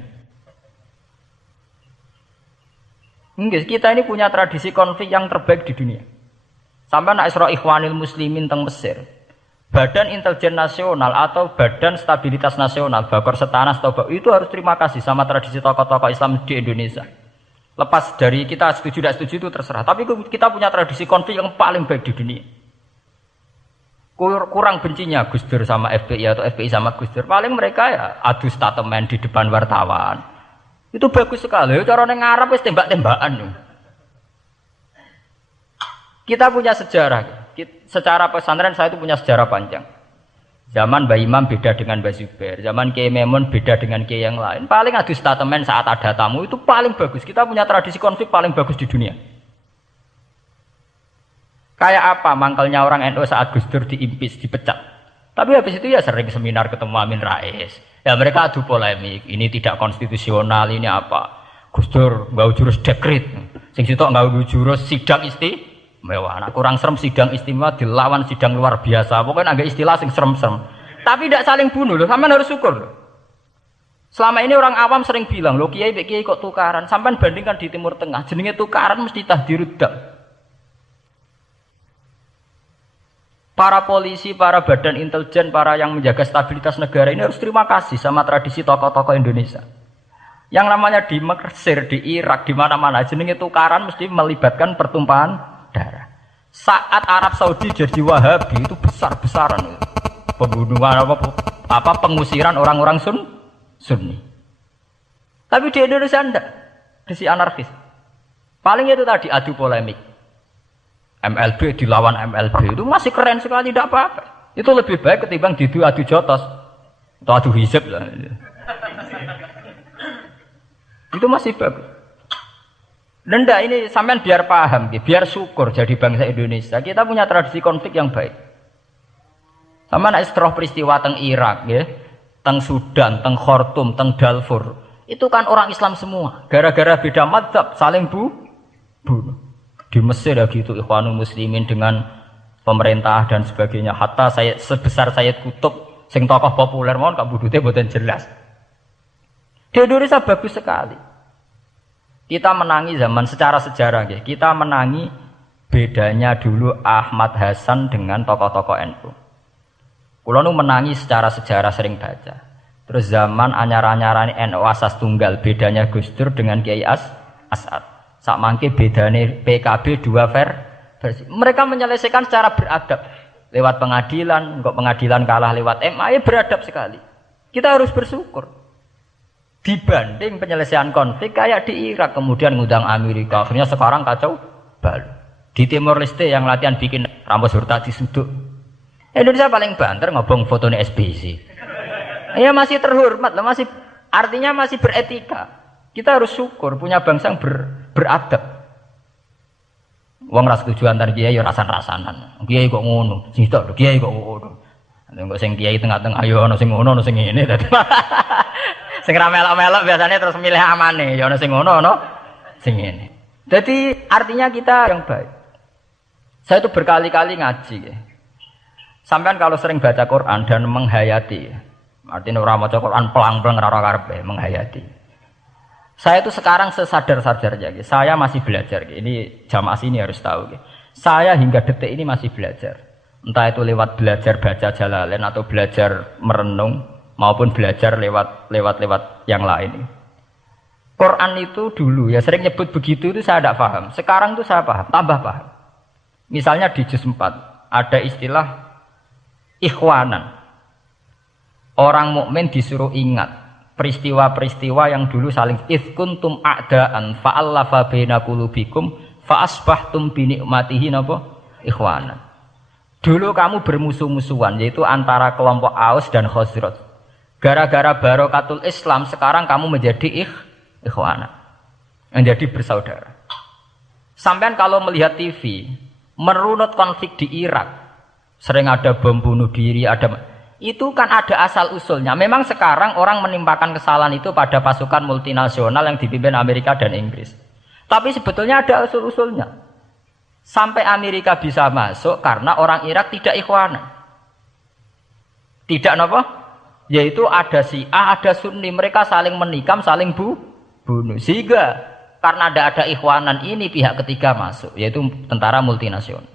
Kita ini punya tradisi konflik yang terbaik di dunia. Sampai nak Isra Ikhwanil Muslimin teng Mesir, Badan Intelijen Nasional atau Badan Stabilitas Nasional, Bakor Setanas itu harus terima kasih sama tradisi tokoh-tokoh Islam di Indonesia. Lepas dari kita setuju tidak setuju itu terserah. Tapi kita punya tradisi konflik yang paling baik di dunia. Kurang bencinya Gus Dur sama FPI atau FPI sama Gus Dur. Paling mereka ya adu statement di depan wartawan. Itu bagus sekali. Cara nang Arab wis tembak-tembakan. Kita punya sejarah. Secara pesantren saya itu punya sejarah panjang. Zaman Mbah Imam beda dengan Mbah Zubair, zaman Kiai Memun beda dengan Kiai yang lain. Paling adu statement saat ada tamu itu paling bagus. Kita punya tradisi konflik paling bagus di dunia. Kayak apa mangkelnya orang NU saat Gus Dur diimpis, dipecat. Tapi habis itu ya sering seminar ketemu Amin Rais. Ya mereka adu polemik, ini tidak konstitusional, ini apa. Gus Dur nggak jurus dekret. Sing sitok nggak jurus sidang mewah, nak kurang serem sidang istimewa dilawan sidang luar biasa. Pokoknya agak istilah sing serem-serem. Tapi tidak saling bunuh loh, sampean harus syukur loh. Selama ini orang awam sering bilang, loh kiai kok tukaran. Sampean bandingkan di Timur Tengah, jenenge tukaran mesti tahdiruddak. Para polisi, para badan intelijen, para yang menjaga stabilitas negara ini harus terima kasih sama tradisi tokoh-tokoh Indonesia. Yang namanya di Mesir, di Irak, di mana-mana jenenge tukaran mesti melibatkan pertumpahan darah. Saat Arab Saudi jadi Wahabi itu besar-besaran pembunuhan apa pengusiran orang-orang Sunni. Tapi di Indonesia enggak, di anarkis. Paling itu tadi adu polemik. MLB dilawan MLB itu masih keren sekali, tidak apa-apa. Itu lebih baik ketimbang adu jotos atau adu hizib lah. Itu masih bagus. Nenda ini sampean biar paham, biar syukur jadi bangsa Indonesia. Kita punya tradisi konflik yang baik. Sama nak istroh peristiwa teng Irak, ya, teng Sudan, teng Khartoum, teng Darfur. Itu kan orang Islam semua. Gara-gara beda mazhab saling bunuh. Di Mesir ya gitu, Ikhwanul Muslimin dengan pemerintah dan sebagainya. Hatta saya sebesar Sayyid Qutb, sing tokoh populer mohon kak budutnya boten jelas. Di Indonesia bagus sekali. Kita menangi zaman secara sejarah, ya. Kita menangi bedanya dulu Ahmad Hasan dengan tokoh-tokoh NU. Kulo nu menangi secara sejarah sering baca. Terus zaman anyar-anyarane NU asas tunggal, bedanya Gus Dur dengan Kiai As'ad. Sak mangke bedane PKB dua versi. Mereka menyelesaikan secara beradab. Lewat pengadilan, kok pengadilan kalah lewat MA, ya beradab sekali. Kita harus bersyukur. Dibanding penyelesaian konflik kayak di Irak, kemudian ngundang Amerika, akhirnya sekarang kacau balu. Di Timor Leste yang latihan bikin rambut Hurtadi suduk. Indonesia paling banter ngobong fotonya SBC. Ya masih terhormat, masih artinya masih beretika. Kita harus syukur punya bangsa yang beradab. Wong ras tujuan antar kiai ya rasan-rasanan. Kiai kok ngono, sing tok kiai kok ngono. Engko sing kiai tengah-tengah ayo ono sing ngono, ono sing ngene dadi. Sing ra melok-melok biasanya terus milih amane, ya ono sing ngono ono sing ngene. Jadi artinya kita yang baik. Saya itu berkali-kali ngaji ya. Sampean kalau sering baca Quran dan menghayati, artinya ora maca Quran pelang-pelang ora karepe, menghayati. Saya itu sekarang sesadar-sadarnya, saya masih belajar. Ini jamaah sini harus tahu. Saya hingga detik ini masih belajar. Entah itu lewat belajar baca Jalalain atau belajar merenung maupun belajar lewat yang lain. Quran itu dulu ya sering nyebut begitu itu saya tidak paham. Sekarang itu saya paham, tambah paham. Misalnya di juz 4 ada istilah ikhwanan. Orang mukmin disuruh ingat peristiwa-peristiwa yang dulu saling kuntum a'daan fa'allafa baina qulubikum fa asbahtum bi ni'matihi napa ikhwanan. Dulu kamu bermusuh-musuhan yaitu antara kelompok Aus dan Khazraj. Gara-gara barokatul Islam sekarang kamu menjadi ikhwanan, menjadi bersaudara. Sampean kalau melihat TV merunut konflik di Irak, sering ada bom bunuh diri, itu kan ada asal usulnya. Memang sekarang orang menimpakan kesalahan itu pada pasukan multinasional yang dipimpin Amerika dan Inggris. Tapi sebetulnya ada usul-usulnya. Sampai Amerika bisa masuk karena orang Irak tidak ikhwanan. Tidak apa? Yaitu ada Syiah, ada Sunni, mereka saling menikam, saling bunuh. Sehingga karena ada ikhwanan ini pihak ketiga masuk, yaitu tentara multinasional.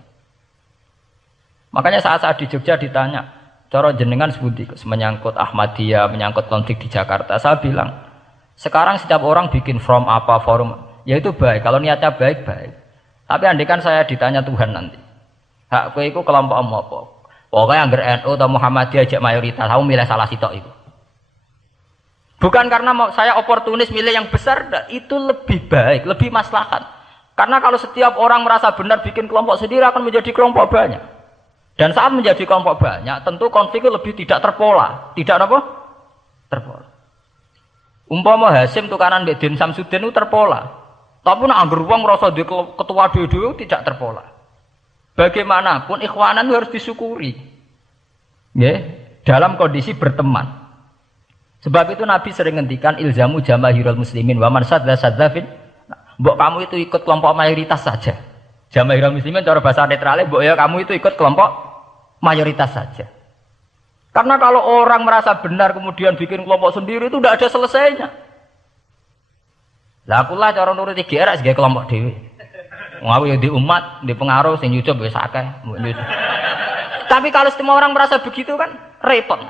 Makanya saat di Jogja ditanya, cara jenengan sebuti menyangkut Ahmadiyah, menyangkut konflik di Jakarta, saya bilang, sekarang setiap orang bikin forum apa, forum, ya itu baik, kalau niatnya baik-baik. Tapi andaikan saya ditanya Tuhan nanti, hak kowe iku kelompok apa? Pokoknya anggar NU atau Muhammadiyah ajak mayoritas, kamu milih salah sitok itu. Bukan karena saya oportunis milih yang besar, itu lebih baik, lebih maslahat. Karena kalau setiap orang merasa benar bikin kelompok sendiri akan menjadi kelompok banyak. Dan saat menjadi kelompok banyak, tentu konflik lebih tidak terpola. Tidak apa? Terpola. Umpama Hasim tukaran mbek Din Samsudin itu terpola. Tapi nek angger wong ngrasa duwe ketua dhewe tidak terpola. Bagaimanapun ikhwanan harus disyukuri. Nggih, dalam kondisi berteman. Sebab itu Nabi sering ngendikan ilzamu jamaahirul muslimin wa man sadza sadzafin. Mbok kamu itu ikut kelompok mayoritas saja. Jamaahirul muslimin cara bahasa netralnya mbok ya kamu itu ikut kelompok mayoritas saja. Karena kalau orang merasa benar kemudian bikin kelompok sendiri itu tidak ada selesainya. Lah aku lah cara nuruti GR sebagai kelompok dhewe. Wong aku ya di umat, di pengaruh sing nyucup wis akeh. Tapi kalau semua orang merasa begitu kan repot.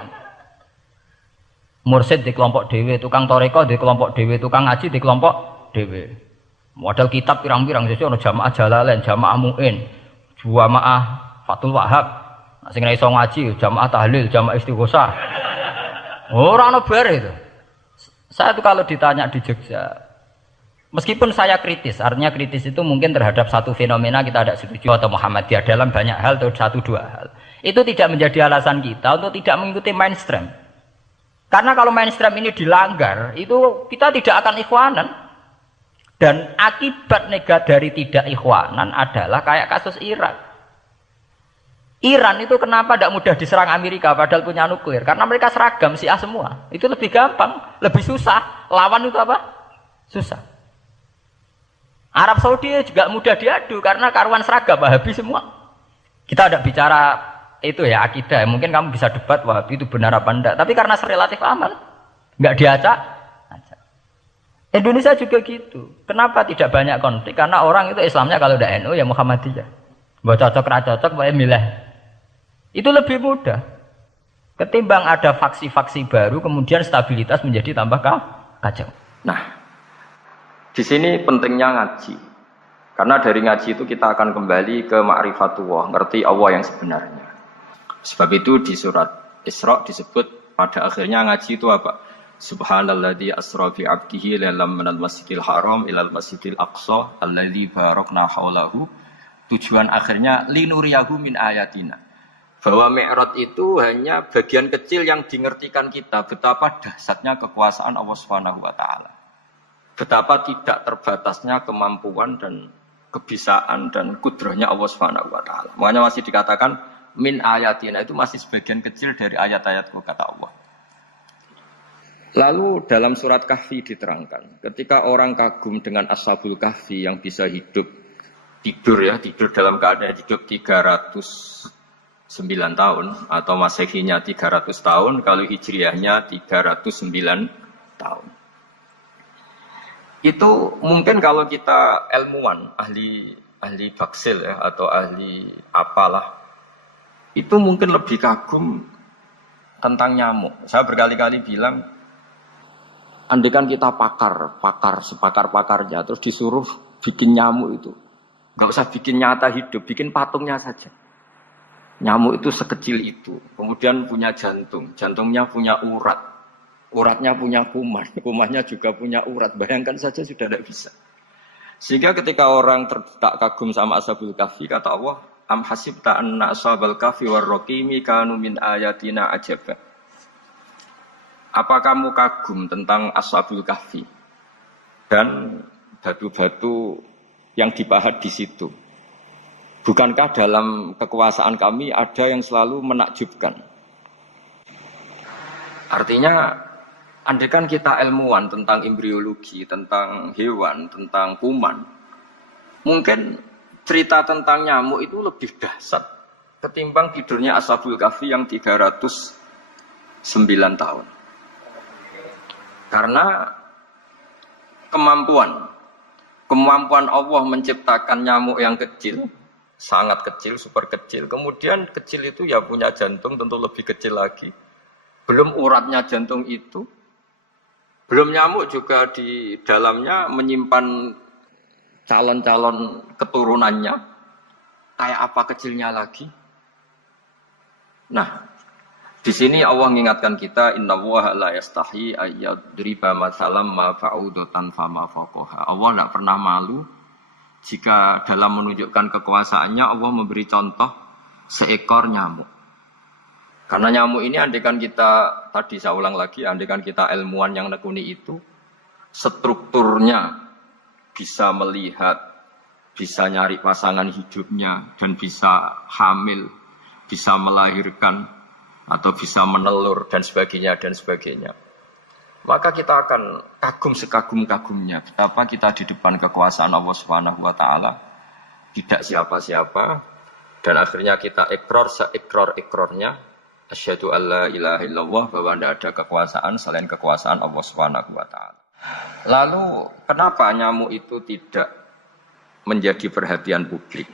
Mursid di kelompok dhewe, tukang toreko di kelompok dhewe, tukang ngaji di kelompok dhewe. Modal kitab pirang-pirang sesuk ana jamaah Jalalain, jamaah Muin, jamaah Fathul Wahhab. Sing ora iso ngaji, jamaah tahlil, jamaah istighosah. Ora ana bar itu. Saya tuh kalau ditanya di Jogja, meskipun saya kritis, artinya kritis itu mungkin terhadap satu fenomena kita tidak setuju atau Muhammadiyah dalam banyak hal atau satu dua hal. Itu tidak menjadi alasan kita untuk tidak mengikuti mainstream. Karena kalau mainstream ini dilanggar, itu kita tidak akan ikhwanan. Dan akibat negatif dari tidak ikhwanan adalah kayak kasus Iran. Iran itu kenapa tidak mudah diserang Amerika padahal punya nuklir? Karena mereka seragam Syiah semua. Itu lebih gampang, lebih susah. Lawan itu apa? Susah. Arab Saudi juga mudah diadu karena karuan seragam Wahabi semua. Kita tidak bicara itu ya akidah. Mungkin kamu bisa debat Wahabi itu benar apa enggak. Tapi karena relatif aman, nggak diacak. Indonesia juga gitu. Kenapa tidak banyak konflik? Karena orang itu Islamnya kalau udah NU ya Muhammadiyah. Buat cocok ra cocok boleh milih. Itu lebih mudah. Ketimbang ada faksi-faksi baru kemudian stabilitas menjadi tambah kacau. Nah, di sini pentingnya ngaji. Karena dari ngaji itu kita akan kembali ke ma'rifatullah, ngerti Allah yang sebenarnya. Sebab itu di surat Isra disebut pada akhirnya ngaji itu apa? Subhanalladzi asra bi 'abdihi lailam minal masjidil haram ilal masjidil aqsa alladzi barakna haulahu. Tujuan akhirnya linuriyahu min ayatina. Bahwa Mi'raj itu hanya bagian kecil yang dingertikan kita betapa dahsyatnya kekuasaan Allah Subhanahu wa taala. Betapa tidak terbatasnya kemampuan dan kebisaan dan kudrahnya Allah Subhanahu wa taala. Makanya masih dikatakan min ayatina itu masih sebagian kecil dari ayat-ayatku kata Allah. Lalu dalam surat Kahfi diterangkan, ketika orang kagum dengan Ashabul Kahfi yang bisa hidup, tidur dalam keadaan hidup 309 tahun, atau Masehinya 300 tahun, kalau Hijriahnya 309 tahun. Itu mungkin kalau kita ilmuwan, ahli baksil ya, atau ahli apalah, itu mungkin lebih kagum tentang nyamuk. Saya berkali-kali bilang, andaikan kita sepakar-pakarnya, terus disuruh bikin nyamuk itu. Nggak usah bikin nyata hidup, bikin patungnya saja. Nyamuk itu sekecil itu. Kemudian punya jantung, jantungnya punya urat. Uratnya punya kuman, kumannya juga punya urat. Bayangkan saja sudah tidak bisa. Sehingga ketika orang tak kagum sama Ashabul Kahfi, kata Allah, Am hasibta anna ashabal kahfi warraqimi kanu min ayatina ajaba. Apa kamu kagum tentang Ashabul Kahfi dan batu-batu yang dipahat di situ? Bukankah dalam kekuasaan kami ada yang selalu menakjubkan? Artinya, andaikan kita ilmuwan tentang embriologi, tentang hewan, tentang kuman, mungkin cerita tentang nyamuk itu lebih dahsyat ketimbang tidurnya Ashabul Kahfi yang 309 tahun. Karena kemampuan Allah menciptakan nyamuk yang kecil, sangat kecil, super kecil. Kemudian kecil itu ya punya jantung tentu lebih kecil lagi. Belum uratnya jantung itu. Belum nyamuk juga di dalamnya menyimpan calon-calon keturunannya. Kayak apa kecilnya lagi. Nah, di sini Allah mengingatkan kita, innallaha la yastahi ayyadriba mathalam ma fa'udatan fama faqaha. Allah tidak pernah malu jika dalam menunjukkan kekuasaannya Allah memberi contoh seekor nyamuk. Karena nyamuk ini andaikan kita, tadi saya ulang lagi, andaikan kita ilmuwan yang nekuni itu, strukturnya bisa melihat, bisa nyari pasangan hidupnya, dan bisa hamil, bisa melahirkan, atau bisa menelur, dan sebagainya, dan sebagainya. Maka kita akan kagum sekagum-kagumnya betapa kita di depan kekuasaan Allah Subhanahu wa taala tidak siapa-siapa dan akhirnya kita ikrar-ikrarnya asyhadu alla ilaha illallah bahwa tidak ada kekuasaan selain kekuasaan Allah Subhanahu wa taala. Lalu kenapa nyamuk itu tidak menjadi perhatian publik?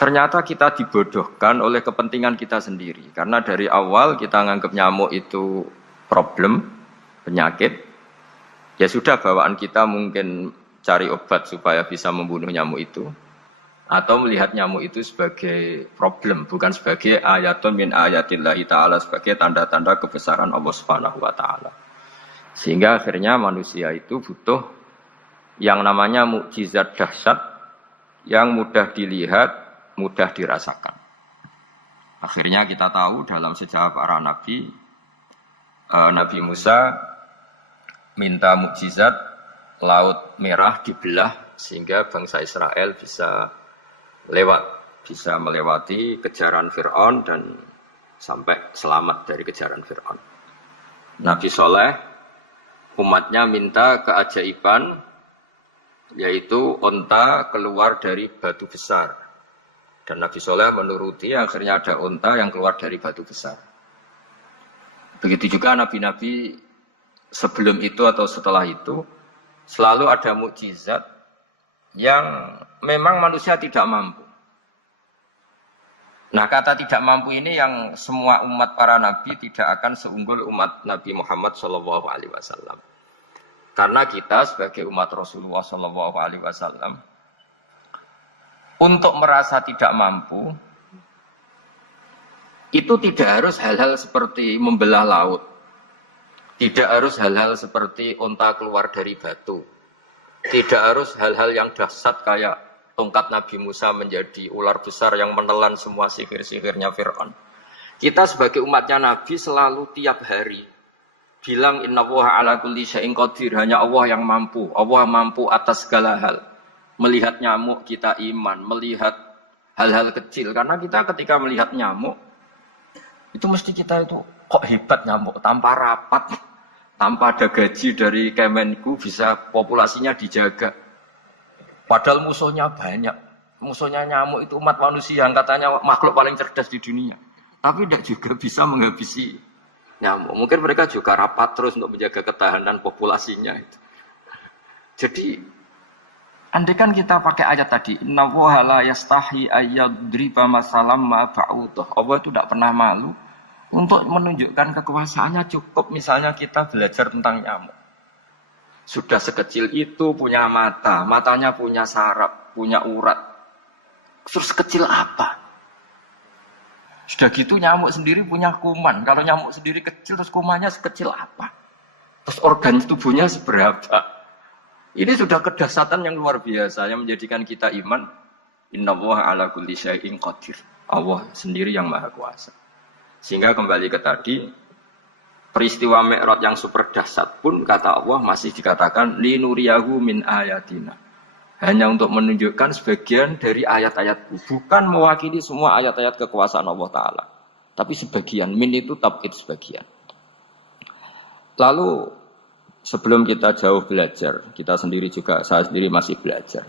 Ternyata kita dibodohkan oleh kepentingan kita sendiri karena dari awal kita menganggap nyamuk itu problem penyakit, ya sudah bawaan kita mungkin cari obat supaya bisa membunuh nyamuk itu, atau melihat nyamuk itu sebagai problem, bukan sebagai ayatun min ayatillahi ta'ala, sebagai tanda-tanda kebesaran Allah Subhanahu wa ta'ala. Sehingga akhirnya manusia itu butuh yang namanya mukjizat dahsyat yang mudah dilihat, mudah dirasakan. Akhirnya kita tahu dalam sejarah para nabi, Nabi Musa minta mukjizat laut merah dibelah sehingga bangsa Israel bisa bisa melewati kejaran Fir'aun dan sampai selamat dari kejaran Fir'aun. Nabi Soleh umatnya minta keajaiban yaitu onta keluar dari batu besar dan Nabi Soleh menuruti, akhirnya ada onta yang keluar dari batu besar. Begitu juga nabi-nabi sebelum itu atau setelah itu selalu ada mukjizat yang memang manusia tidak mampu. Nah, kata tidak mampu ini yang semua umat para nabi tidak akan seunggul umat Nabi Muhammad SAW. Karena kita sebagai umat Rasulullah SAW untuk merasa tidak mampu itu tidak harus hal-hal seperti membelah laut. Tidak harus hal-hal seperti unta keluar dari batu. Tidak harus hal-hal yang dahsyat kayak tongkat Nabi Musa menjadi ular besar yang menelan semua sihir-sihirnya Fir'aun. Kita sebagai umatnya Nabi selalu tiap hari bilang innallaha ala kulli syai'in qadir, hanya Allah yang mampu. Allah mampu atas segala hal. Melihat nyamuk kita iman, melihat hal-hal kecil. Karena kita ketika melihat nyamuk itu mesti kita itu kok hebat nyamuk tanpa rapat, tanpa ada gaji dari Kemenku bisa populasinya dijaga. Padahal musuhnya banyak. Musuhnya nyamuk itu umat manusia yang katanya makhluk paling cerdas di dunia. Tapi tidak juga bisa menghabisi nyamuk. Mungkin mereka juga rapat terus untuk menjaga ketahanan populasinya. Jadi andaikan kita pakai ayat tadi, innallaha la yastahi ayyadriba masalam ma ba'udah. Allah itu tidak pernah malu untuk menunjukkan kekuasaannya. Cukup misalnya kita belajar tentang nyamuk. Sudah sekecil itu punya mata, matanya punya saraf, punya urat. Terus sekecil apa? Sudah gitu nyamuk sendiri punya kuman. Kalau nyamuk sendiri kecil, terus kumannya sekecil apa? Terus organ tubuhnya seberapa? Ini sudah kedahsyatan yang luar biasa yang menjadikan kita iman. Innallaha ala kulli syai'in qadir. Allah sendiri yang maha kuasa. Sehingga kembali ke tadi, peristiwa Mi'raj yang super dahsyat pun kata Allah masih dikatakan linuriyahu min ayatina. Hanya untuk menunjukkan sebagian dari ayat-ayatku, bukan mewakili semua ayat-ayat kekuasaan Allah Ta'ala. Tapi sebagian, min itu tab'id sebagian. Lalu sebelum kita jauh belajar, kita sendiri juga, saya sendiri masih belajar.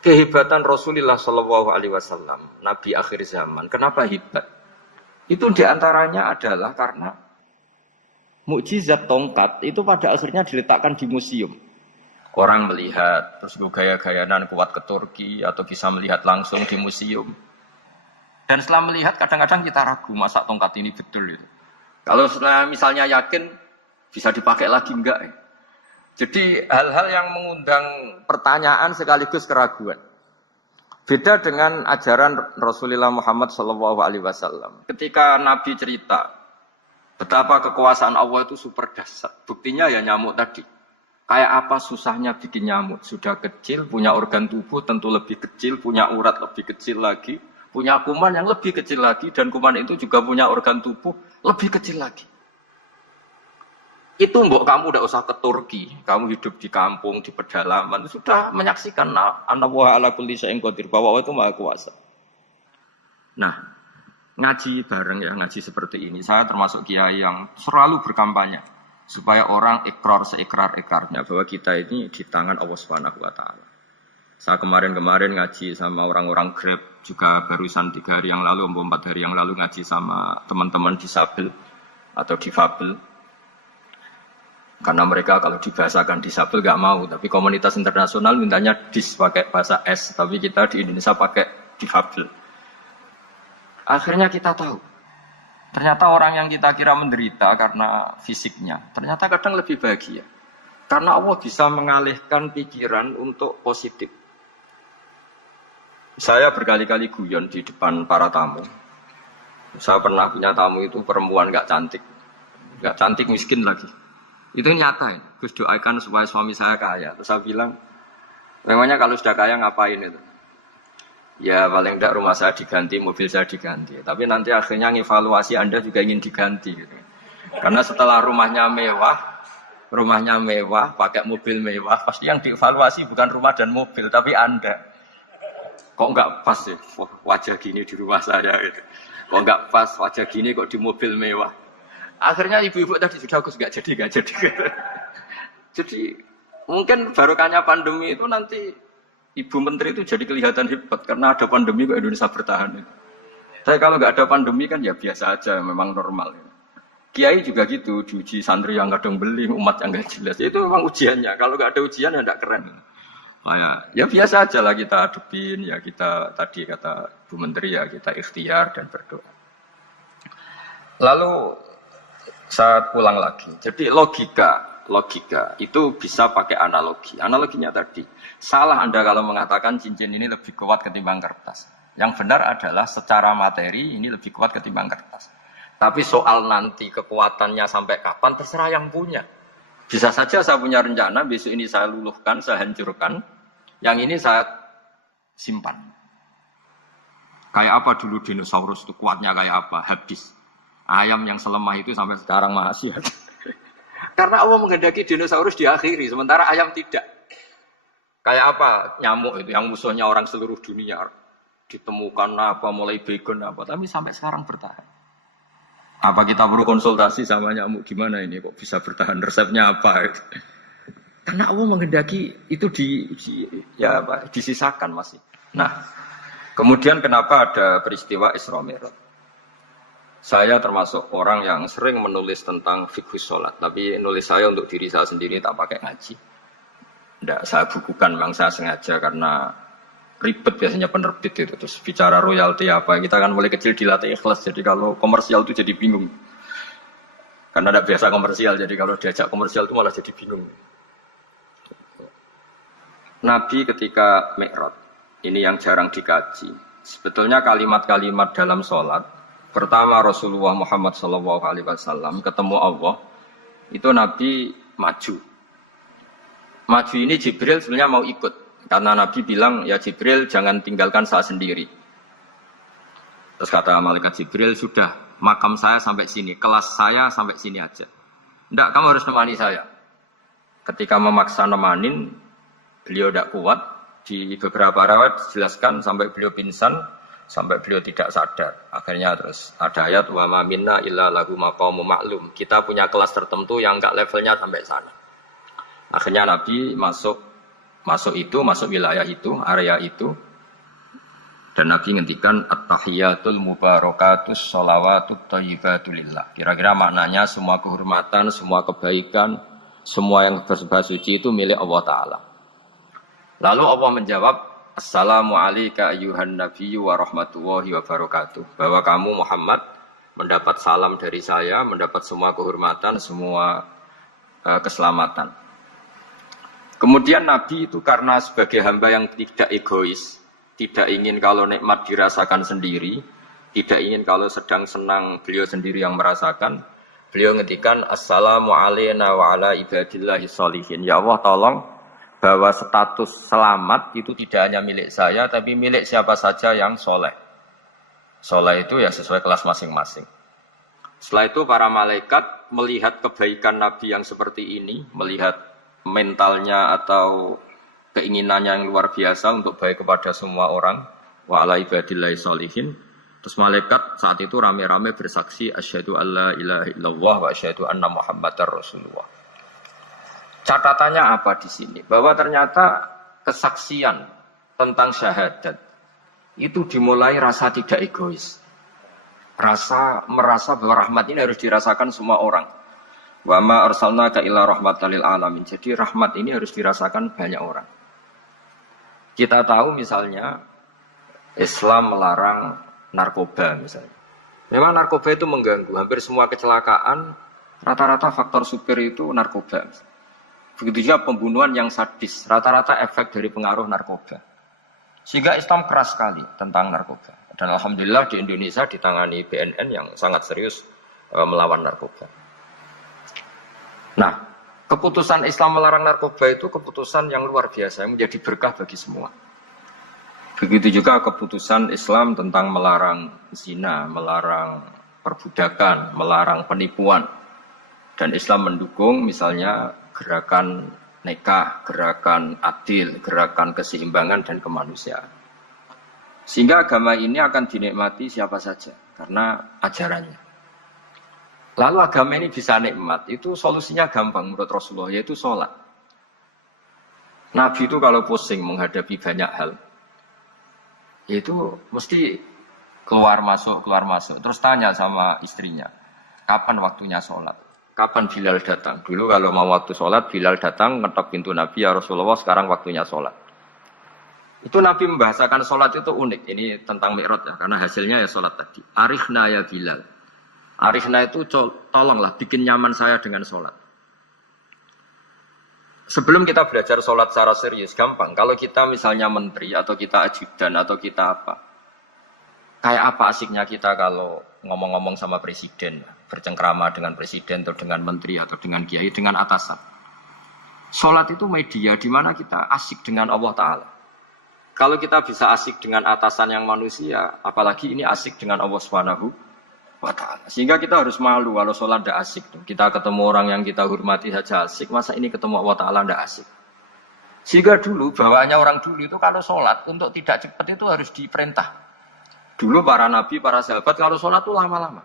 Kehebatan Rasulullah SAW, Nabi akhir zaman, kenapa hebat? Itu diantaranya adalah karena mukjizat tongkat itu pada akhirnya diletakkan di museum. Orang melihat, terus gaya-gayanan kuat ke Turki, atau bisa melihat langsung di museum. Dan setelah melihat, kadang-kadang kita ragu, masa tongkat ini betul itu. Kalau setelah misalnya yakin, bisa dipakai lagi enggak ya? Jadi hal-hal yang mengundang pertanyaan sekaligus keraguan. Beda dengan ajaran Rasulullah Muhammad SAW. Ketika Nabi cerita betapa kekuasaan Allah itu super dahsyat, buktinya ya nyamuk tadi. Kayak apa susahnya bikin nyamuk? Sudah kecil, punya organ tubuh tentu lebih kecil, punya urat lebih kecil lagi, punya kuman yang lebih kecil lagi, dan kuman itu juga punya organ tubuh lebih kecil lagi. Itu mbok kamu udah usah ke Turki, kamu hidup di kampung, di pedalaman, sudah menyaksikan anna wa ala kulli syai'in qadir, bahwa Allah itu maha kuasa. Nah, ngaji bareng ya, ngaji seperti ini. Saya termasuk kiai yang selalu berkampanye supaya orang ikrar seikrar-ikrarnya bahwa kita ini di tangan Allah Subhanahu wa taala. Saya kemarin ngaji sama orang-orang Grab, juga barusan 3 hari yang lalu, 4 hari yang lalu ngaji sama teman-teman disabel atau difabel. Karena mereka kalau dibahasakan disabel gak mau, tapi komunitas internasional mintanya dis pakai bahasa S, tapi kita di Indonesia pakai difabel. Akhirnya kita tahu, ternyata orang yang kita kira menderita karena fisiknya, ternyata kadang lebih bahagia. Karena Allah bisa mengalihkan pikiran untuk positif. Saya berkali-kali guyon di depan para tamu. Saya pernah punya tamu itu perempuan gak cantik miskin lagi. Itu nyata ya, Gus doakan supaya suami saya kaya. Terus saya bilang, memangnya kalau sudah kaya ngapain itu? Ya paling tidak rumah saya diganti, mobil saya diganti. Tapi nanti akhirnya ngevaluasi Anda juga ingin diganti. Gitu. Karena setelah rumahnya mewah, pakai mobil mewah, pasti yang dievaluasi bukan rumah dan mobil, tapi Anda. Kok nggak pas ya wajah gini di rumah saya? Gitu. Kok nggak pas wajah gini kok di mobil mewah? Akhirnya ibu-ibu tadi sudah Gus nggak jadi. Jadi mungkin barokahnya pandemi itu nanti Ibu Menteri itu jadi kelihatan hebat karena ada pandemi kok Indonesia bertahan. Saya kalau nggak ada pandemi kan ya biasa aja, memang normal. Kiai juga gitu, diuji santri yang kadang beli, umat yang nggak jelas. Itu memang ujiannya. Kalau nggak ada ujian ya nggak keren. Kayak ya biasa aja lah kita hadepin, ya kita tadi kata Bu Menteri ya kita ikhtiar dan berdoa. Lalu saya ulang lagi. Jadi logika itu bisa pakai analogi. Analoginya tadi, salah Anda kalau mengatakan cincin ini lebih kuat ketimbang kertas. Yang benar adalah secara materi ini lebih kuat ketimbang kertas. Tapi soal nanti kekuatannya sampai kapan terserah yang punya. Bisa saja saya punya rencana besok ini saya luluhkan, saya hancurkan. Yang ini saya simpan. Kayak apa dulu dinosaurus itu kuatnya kayak apa? Habis. Ayam yang selemah itu sampai sekarang masih ada. Karena Allah menghendaki dinosaurus diakhiri, sementara ayam tidak. Kayak apa nyamuk itu yang musuhnya orang seluruh dunia. Ditemukan apa, mulai begon apa, tapi sampai sekarang bertahan. Apa kita perlu konsultasi sama nyamuk gimana ini kok bisa bertahan, resepnya apa? Karena Allah menghendaki itu disisakan masih. Nah, kemudian kenapa ada peristiwa Isra Mi'raj? Saya termasuk orang yang sering menulis tentang fikih sholat, tapi nulis saya untuk diri saya sendiri tak pakai ngaji. Tidak, saya bukukan, memang saya sengaja karena ribet biasanya penerbit itu. Terus bicara royalti apa, kita kan mulai kecil dilatih ikhlas, jadi kalau komersial itu jadi bingung. Karena tidak biasa komersial, jadi kalau diajak komersial itu malah jadi bingung. Nabi ketika Mi'raj, ini yang jarang dikaji. Sebetulnya kalimat-kalimat dalam sholat, pertama Rasulullah Muhammad SAW ketemu Allah, itu Nabi maju. Maju ini Jibril sebenarnya mau ikut. Karena Nabi bilang, ya Jibril jangan tinggalkan saya sendiri. Terus kata malaikat Jibril, sudah makam saya sampai sini, kelas saya sampai sini aja. Tidak, kamu harus nemani saya. Ketika memaksa nemanin, beliau tidak kuat. Di beberapa riwayat dijelaskan sampai beliau pingsan, sampai beliau tidak sadar. Akhirnya terus ada ayat wa ma minna illa lahu maqamun ma'lum. Kita punya kelas tertentu yang enggak levelnya sampai sana. Akhirnya Nabi masuk wilayah itu, area itu. Dan Nabi ngendikan at-tahiyatul mubarakatus sholawatut thayyibatul lillah. Kira-kira maknanya semua kehormatan, semua kebaikan, semua yang bersembah suci itu milik Allah Ta'ala. Lalu Allah menjawab, Assalamu alayka ayyuhan nabiyyu wa rahmatullahi wa barakatuh. Bahwa kamu Muhammad mendapat salam dari saya, mendapat semua kehormatan, semua keselamatan. Kemudian Nabi itu karena sebagai hamba yang tidak egois, tidak ingin kalau nikmat dirasakan sendiri, tidak ingin kalau sedang senang beliau sendiri yang merasakan, Beliau ngetikan assalamu alayna wa ala ibadillahi sholihin. Ya Allah tolong bahwa status selamat itu tidak hanya milik saya tapi milik siapa saja yang soleh. Soleh itu ya sesuai kelas masing-masing. Setelah itu para malaikat melihat kebaikan Nabi yang seperti ini, melihat mentalnya atau keinginannya yang luar biasa untuk baik kepada semua orang, wa ala ibadillahi sholihin. Terus malaikat saat itu rame-rame bersaksi asyhadu alla ilaha illallah wa asyhadu anna muhammadar rasulullah. Catatannya apa di sini? Bahwa ternyata kesaksian tentang syahadat itu dimulai rasa tidak egois. Merasa bahwa rahmat ini harus dirasakan semua orang. Wa ma arsalnaka illa rahmatan lil alamin. Jadi rahmat ini harus dirasakan banyak orang. Kita tahu misalnya Islam melarang narkoba misalnya. Memang narkoba itu mengganggu. Hampir semua kecelakaan rata-rata faktor supir itu narkoba. Begitu juga pembunuhan yang sadis. Rata-rata efek dari pengaruh narkoba. Sehingga Islam keras sekali tentang narkoba. Dan alhamdulillah di Indonesia ditangani BNN yang sangat serius melawan narkoba. Nah, keputusan Islam melarang narkoba itu keputusan yang luar biasa, yang menjadi berkah bagi semua. Begitu juga keputusan Islam tentang melarang zina, melarang perbudakan, melarang penipuan. Dan Islam mendukung misalnya gerakan nikah, gerakan adil, gerakan keseimbangan dan kemanusiaan. Sehingga agama ini akan dinikmati siapa saja karena ajarannya. Lalu agama ini bisa nikmat, itu solusinya gampang menurut Rasulullah, yaitu sholat. Nabi itu kalau pusing menghadapi banyak hal, itu mesti keluar masuk. Terus tanya sama istrinya, kapan waktunya sholat? Kapan Bilal datang? Dulu kalau mau waktu sholat, Bilal datang, ngetok pintu Nabi, ya Rasulullah sekarang waktunya sholat. Itu Nabi membahasakan sholat itu unik. Ini tentang Mi'raj ya, karena hasilnya ya sholat tadi. Arifna ya Bilal. Arifna itu tolonglah bikin nyaman saya dengan sholat. Sebelum kita belajar sholat secara serius, gampang. Kalau kita misalnya menteri, atau kita ajudan, atau kita apa. Kayak apa asiknya kita kalau ngomong-ngomong sama presiden, bercengkrama dengan presiden, atau dengan menteri, atau dengan kiai, dengan atasan. Sholat itu media di mana kita asik dengan Allah Ta'ala. Kalau kita bisa asik dengan atasan yang manusia, apalagi ini asik dengan Allah Subhanahu wa ta'ala. Sehingga kita harus malu kalau sholat tidak asik. Kita ketemu orang yang kita hormati saja asik, masa ini ketemu Allah Ta'ala tidak asik. Sehingga dulu, bawaannya orang dulu itu kalau sholat, untuk tidak cepat itu harus diperintah. Dulu para nabi, para sahabat kalau sholat itu lama-lama.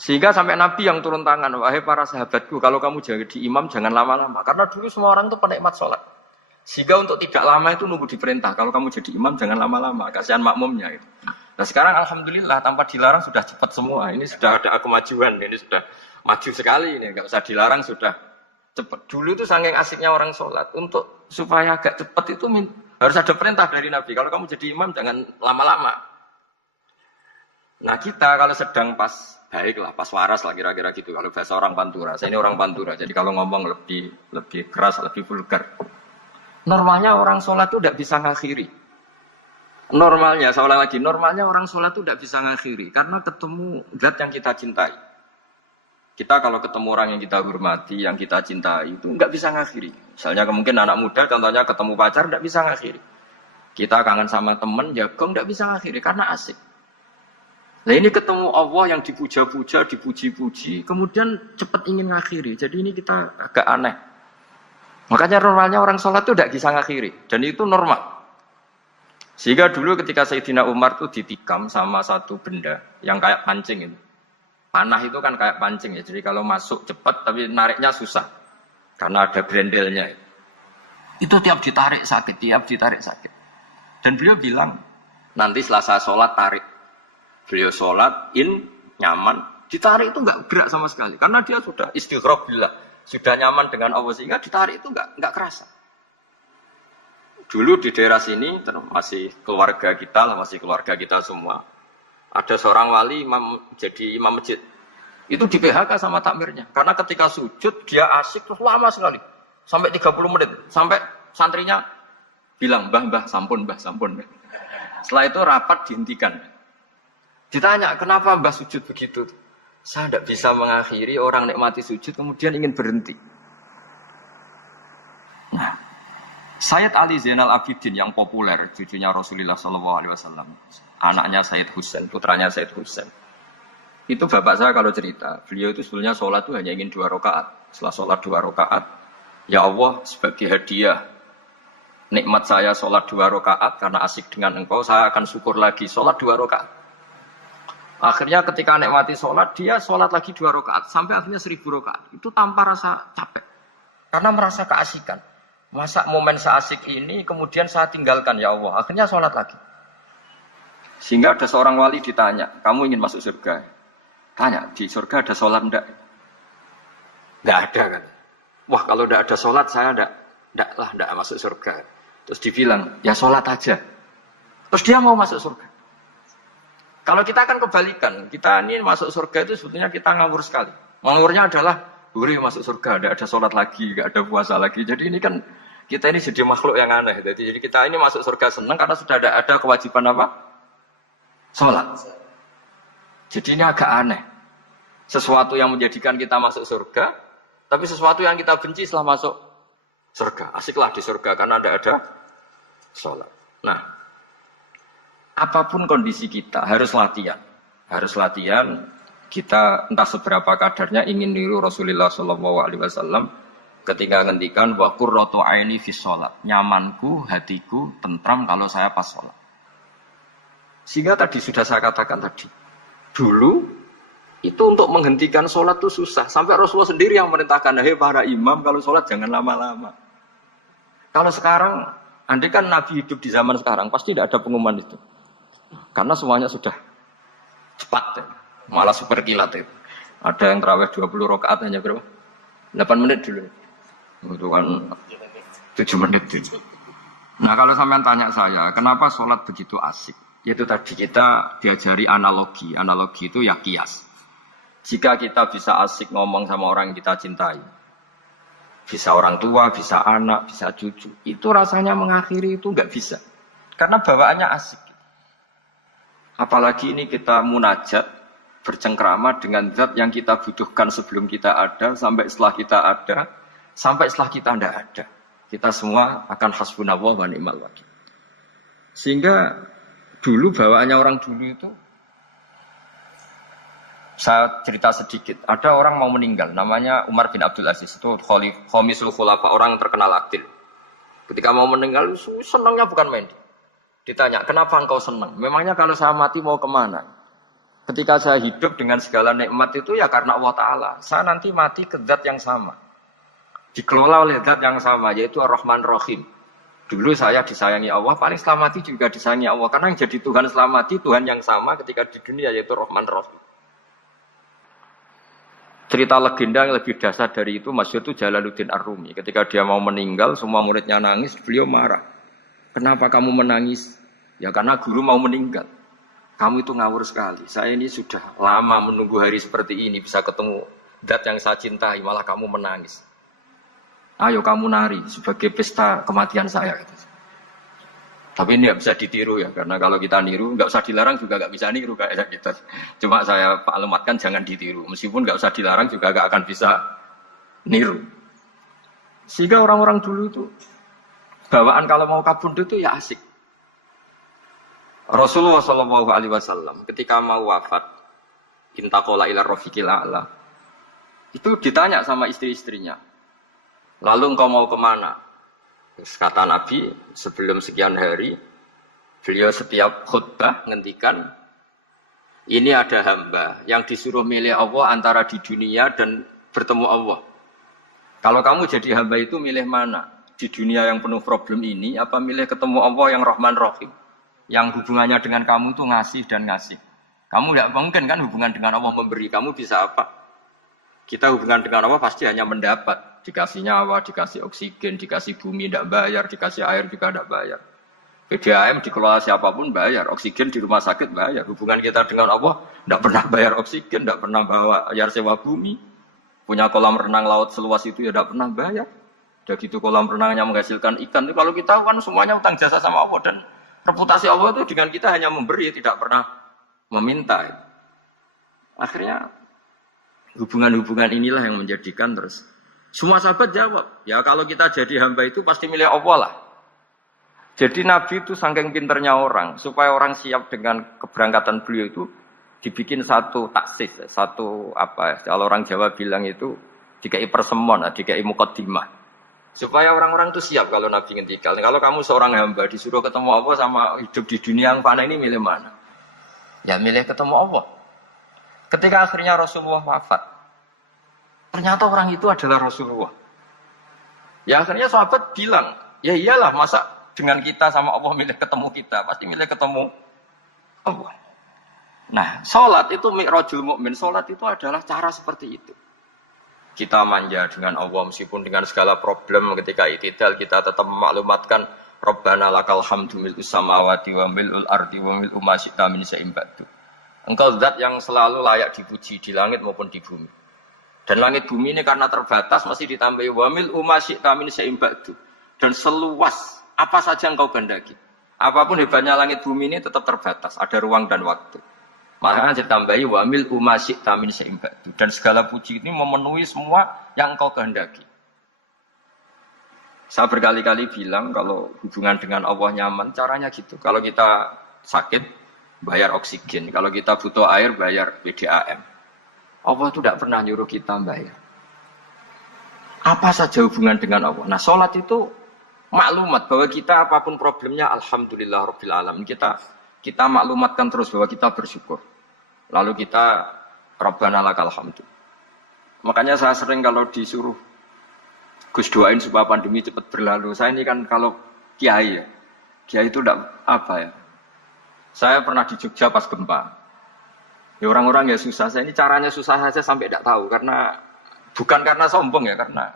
Sehingga sampai nabi yang turun tangan, wahai para sahabatku, kalau kamu jadi imam jangan lama-lama. Karena dulu semua orang itu penikmat sholat. Sehingga untuk tidak lama itu nunggu diperintah. Kalau kamu jadi imam jangan lama-lama, kasihan makmumnya gitu. Nah sekarang alhamdulillah tanpa dilarang sudah cepat semua. Ini sudah ada kemajuan, ini sudah maju sekali ini. Enggak usah dilarang sudah cepat. Dulu itu saking asiknya orang sholat. Untuk supaya agak cepat itu harus ada perintah dari Nabi. Kalau kamu jadi imam jangan lama-lama. Nah kita kalau sedang pas baiklah, pas waras lah kira-kira gitu. Kalau bahasa orang Pantura, saya ini orang Pantura. Jadi kalau ngomong lebih keras, lebih vulgar. Normalnya orang sholat itu tidak bisa ngakhiri. Normalnya, saya ulang lagi, normalnya orang sholat itu tidak bisa ngakhiri. Karena ketemu zat yang kita cintai. Kita kalau ketemu orang yang kita hormati, yang kita cintai, itu nggak bisa ngakhiri. Misalnya mungkin anak muda, contohnya ketemu pacar, nggak bisa ngakhiri. Kita kangen sama temen, jagung, nggak bisa ngakhiri, karena asik. Nah ini ketemu Allah yang dipuja-puja, dipuji-puji, kemudian cepat ingin ngakhiri. Jadi ini kita agak aneh. Makanya normalnya orang sholat itu tidak bisa ngakhiri. Dan itu normal. Sehingga dulu ketika Sayyidina Umar itu ditikam sama satu benda yang kayak pancing itu. Panah itu kan kayak pancing ya. Jadi kalau masuk cepat tapi nariknya susah. Karena ada grendelnya. Itu tiap ditarik sakit. Dan beliau bilang, nanti setelah saya sholat tarik. Beliau sholat, nyaman. Ditarik itu enggak gerak sama sekali. Karena dia sudah istighraq billah. Sudah nyaman dengan Allah sehingga ditarik itu enggak kerasa. Dulu di daerah sini, masih keluarga kita semua. Ada seorang wali jadi imam masjid. Itu di PHK sama takmirnya. Karena ketika sujud, dia asik terus lama sekali. Sampai 30 menit. Sampai santrinya bilang, mbah, sampun. Setelah itu rapat dihentikan. Ditanya, kenapa mbah sujud begitu? Saya tidak bisa mengakhiri orang nikmati sujud kemudian ingin berhenti. Nah, Sayyid Ali Zainal Abidin yang populer, cucunya Rasulullah SAW, anaknya Sayyid Husain, putranya Sayyid Husain. Itu bapak saya kalau cerita, beliau itu sebetulnya sholat itu hanya ingin 2 rakaat. Setelah sholat 2 rakaat, ya Allah sebagai hadiah nikmat saya sholat 2 rakaat karena asik dengan engkau, saya akan syukur lagi sholat 2 rakaat. Akhirnya ketika nikmati sholat, dia sholat lagi 2 rakaat sampai akhirnya 1000 rakaat. Itu tanpa rasa capek, karena merasa keasikan. Masa momen seasik ini kemudian saya tinggalkan ya Allah. Akhirnya sholat lagi. Sehingga ada seorang wali ditanya, kamu ingin masuk surga? Tanya, di surga ada sholat enggak? Enggak ada kan? Wah kalau enggak ada sholat saya enggak masuk surga. Terus dibilang, ya sholat aja. Terus dia mau masuk surga. Kalau kita akan kebalikan, kita ini masuk surga itu sebetulnya kita ngawur sekali. Ngawurnya adalah, masuk surga, enggak ada sholat lagi, enggak ada puasa lagi. Jadi ini kan, kita ini jadi makhluk yang aneh. Jadi kita ini masuk surga senang karena sudah ada kewajiban apa? Sholat. Jadi ini agak aneh. Sesuatu yang menjadikan kita masuk surga, tapi sesuatu yang kita benci setelah masuk surga. Asiklah di surga karena ada sholat. Nah, apapun kondisi kita harus latihan. Harus latihan. Kita entah seberapa kadarnya ingin niru Rasulullah SAW ketika ngendikan wa qurratu aini fi sholat. Nyamanku, hatiku tentram kalau saya pas sholat. Sehingga tadi sudah saya katakan tadi. Dulu itu untuk menghentikan sholat itu susah. Sampai Rasulullah sendiri yang merintahkan, hei para imam kalau sholat jangan lama-lama. Kalau sekarang, andai kan Nabi hidup di zaman sekarang, pasti tidak ada pengumuman itu. Karena semuanya sudah cepat, malah super kilat itu. Ada yang terawih 20 rakaat hanya berapa? 8 menit dulu. Itu kan 7 menit itu. Nah kalau sampean tanya saya, kenapa sholat begitu asik? Yaitu tadi kita diajari analogi. Analogi itu ya kias. Jika kita bisa asik ngomong sama orang yang kita cintai, bisa orang tua, bisa anak, bisa cucu, itu rasanya mengakhiri itu nggak bisa. Karena bawaannya asik. Apalagi ini kita munajat, bercengkrama dengan zat yang kita butuhkan sebelum kita ada, sampai setelah kita ada, sampai setelah kita tidak ada. Kita semua akan hasbunallah wa ni'mal wakil. Sehingga dulu bawaannya orang dulu itu, saya cerita sedikit. Ada orang mau meninggal, namanya Umar bin Abdul Aziz, itu Khomisul Khulafa, orang terkenal akil. Ketika mau meninggal, senangnya bukan main. Ditanya, kenapa engkau senang? Memangnya kalau saya mati mau kemana? Ketika saya hidup dengan segala nikmat itu ya karena Allah Ta'ala. Saya nanti mati ke zat yang sama. Dikelola oleh zat yang sama, yaitu Ar-Rahman Rahim. Dulu saya disayangi Allah, paling setelah mati juga disayangi Allah. Karena yang jadi Tuhan setelah mati, Tuhan yang sama ketika di dunia, yaitu Rahman Rahim. Cerita legenda yang lebih dasar dari itu, masyhur itu Jalaluddin Ar-Rumi. Ketika dia mau meninggal, semua muridnya nangis, beliau marah. Kenapa kamu menangis? Ya karena guru mau meninggal. Kamu itu ngawur sekali. Saya ini sudah lama menunggu hari seperti ini, bisa ketemu zat yang saya cintai, malah kamu menangis. Ayo kamu nari sebagai pesta kematian saya. Tapi ini nggak bisa ditiru ya, karena kalau kita niru, nggak usah dilarang juga nggak bisa niru kayak kita. Cuma saya maklumatkan jangan ditiru, meskipun nggak usah dilarang juga nggak akan bisa niru. Sehingga orang-orang dulu itu bawaan kalau mau kabundut itu ya asik. Rasulullah SAW ketika mau wafat, intaqala ila rafiqil a'la, itu ditanya sama istri-istrinya, lalu engkau mau kemana? Kata Nabi, sebelum sekian hari, beliau setiap khutbah ngendikan, ini ada hamba yang disuruh milih Allah antara di dunia dan bertemu Allah. Kalau kamu jadi hamba itu milih mana? Di dunia yang penuh problem ini, apa milih ketemu Allah yang Rahman Rahim? Yang hubungannya dengan kamu itu ngasih dan ngasih. Kamu tidak mungkin kan hubungan dengan Allah memberi, kamu bisa apa? Kita hubungan dengan Allah pasti hanya mendapat. Dikasih nyawa, dikasih oksigen, dikasih bumi tidak bayar, dikasih air juga tidak bayar. PDAM dikelola siapapun bayar, oksigen di rumah sakit bayar. Hubungan kita dengan Allah tidak pernah bayar oksigen, tidak pernah bayar sewa bumi. Punya kolam renang laut seluas itu ya tidak pernah bayar. Udah gitu kolam renangnya menghasilkan ikan. Kalau kita kan semuanya utang jasa sama Allah, dan reputasi Allah itu dengan kita hanya memberi, tidak pernah meminta. Akhirnya hubungan-hubungan inilah yang menjadikan terus semua sahabat jawab, ya kalau kita jadi hamba itu pasti milih Allah lah. Jadi Nabi itu saking pinternya orang, supaya orang siap dengan keberangkatan beliau itu dibikin satu taksis, satu apa? Kalau orang Jawa bilang itu dikai persemon, dikai mukaddimah. Supaya orang-orang itu siap kalau Nabi ngendikan. Kalau kamu seorang hamba disuruh ketemu Allah sama hidup di dunia yang fana ini milih mana? Ya milih ketemu Allah. Ketika akhirnya Rasulullah wafat, ternyata orang itu adalah Rasulullah. Ya akhirnya sahabat bilang, ya iyalah masa dengan kita sama Allah milih ketemu kita, pasti milih ketemu Allah. Nah, sholat itu mi'rajul mukmin. Sholat itu adalah cara seperti itu. Kita manja dengan Allah meskipun dengan segala problem ketika itidal kita tetap memaklumatkan Rabbana lakal hamdu mil'us samawati wa mil'ul ardi wa mil'u ma syi'ta min syai'in ba'du. Engkau zat yang selalu layak dipuji di langit maupun di bumi. Dan langit bumi ini karena terbatas masih ditambahi wa mil'u ma syi'ta min syai'in ba'du. Dan seluas apa saja engkau kehendaki. Apapun hebatnya langit bumi ini tetap terbatas, ada ruang dan waktu. Makanya ditambahi wa mil'u ma syi'ta min syai'in ba'du. Dan segala puji ini memenuhi semua yang engkau kehendaki. Saya berkali-kali bilang kalau hubungan dengan Allah nyaman, caranya gitu. Kalau kita sakit, bayar oksigen. Kalau kita butuh air, bayar PDAM. Allah itu tidak pernah nyuruh kita bayar. Apa saja hubungan dengan Allah. Nah, sholat itu maklumat bahwa kita apapun problemnya, alhamdulillah rabbil alamin. Kita maklumatkan terus bahwa kita bersyukur. Lalu kita Rabbana lakal hamdu. Makanya saya sering kalau disuruh Gus doain supaya pandemi cepat berlalu. Saya ini kan kalau kiai ya. Kiai itu tidak apa ya. Saya pernah di Jogja pas gempa. Ya orang-orang ya susah. Saya ini caranya susah saja sampai tidak tahu. Karena bukan karena sombong ya. Karena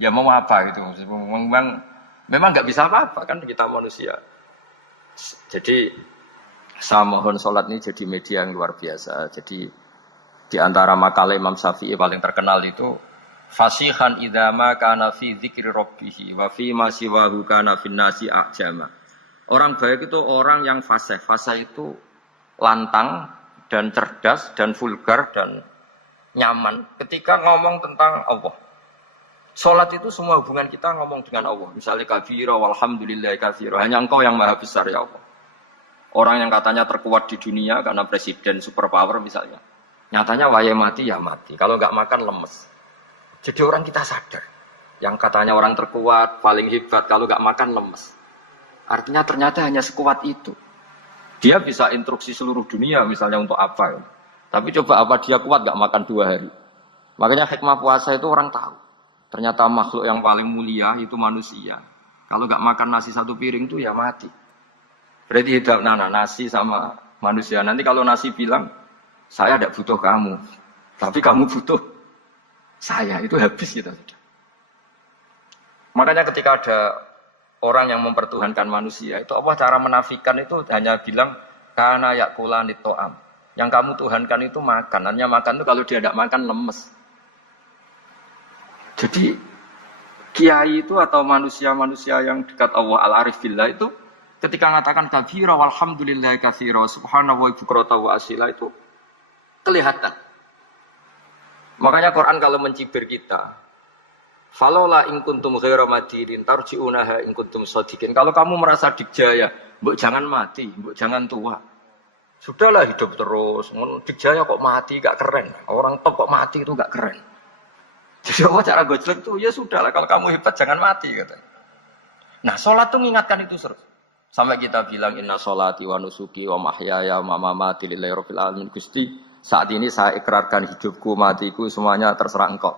ya mau apa gitu. Memang nggak bisa apa-apa kan kita manusia. Jadi saya mohon sholat ini jadi media yang luar biasa. Jadi di antara makalah Imam Syafi'i paling terkenal itu fasihan idama kana fi dzikri rabbih wa fi ma siwahu kana fin nasi ajama. Orang baik itu orang yang fasih. Fasih itu lantang dan cerdas dan vulgar dan nyaman ketika ngomong tentang Allah. Salat itu semua hubungan kita ngomong dengan Allah. Misalnya kabira walhamdulillah kabira. Hanya Engkau yang maha besar ya Allah. Orang yang katanya terkuat di dunia karena presiden superpower misalnya. Nyatanya waya mati ya mati. Kalau nggak makan lemes. Jadi orang kita sadar, yang katanya orang terkuat, paling hebat, kalau nggak makan lemes. Artinya ternyata hanya sekuat itu. Dia bisa instruksi seluruh dunia misalnya untuk apa. Ya. Tapi coba apa dia kuat nggak makan 2 hari. Makanya hikmah puasa itu orang tahu. Ternyata makhluk yang paling mulia itu manusia. Kalau nggak makan nasi 1 piring itu ya mati. Berarti hidup nasi sama manusia. Nanti kalau nasi bilang, saya tidak butuh kamu. Tapi kamu butuh saya, itu habis kita sudah. Makanya ketika ada orang yang mempertuhankan manusia, itu Allah cara menafikan itu hanya bilang kana yakulanit to'am. Yang kamu tuhankan itu makan. Hanya makan itu kalau dia tidak makan lemes. Jadi kiai itu atau manusia-manusia yang dekat Allah al-arif billah itu ketika mengatakan kabira walhamdulillah katsira subhanahu wa bukrata wa asila itu kelihatan. Makanya Quran kalau mencibir kita, falola in kuntum ghaira madirin tarji'unaha in kuntum shadiqin. Kalau kamu merasa dikjaya, mbok jangan mati, mbok jangan tua. Sudahlah hidup terus. Dikjaya kok mati gak keren. Orang top kok mati itu gak keren. Jadi apa cara gojlek itu ya sudahlah kalau kamu hebat jangan mati kata. Nah, salat itu mengingatkan itu terus. Sampai kita bilang inna sholati wa nusuki wa mahyaya wa mamati lillahi rabbil alamin. Gusti, saat ini saya ikrarkan hidupku, matiku, semuanya terserah Engkau.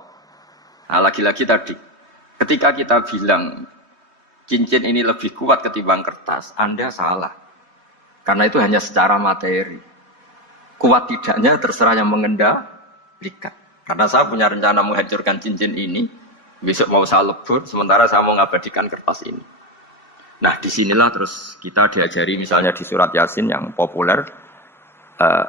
Nah, lagi-lagi tadi, ketika kita bilang cincin ini lebih kuat ketimbang kertas, Anda salah. Karena itu hanya secara materi. Kuat tidaknya terserah yang mengendalikan. Karena saya punya rencana menghancurkan cincin ini, besok mau saya lebur, sementara saya mau mengabadikan kertas ini. Nah, disinilah terus kita diajari misalnya di surat Yasin yang populer,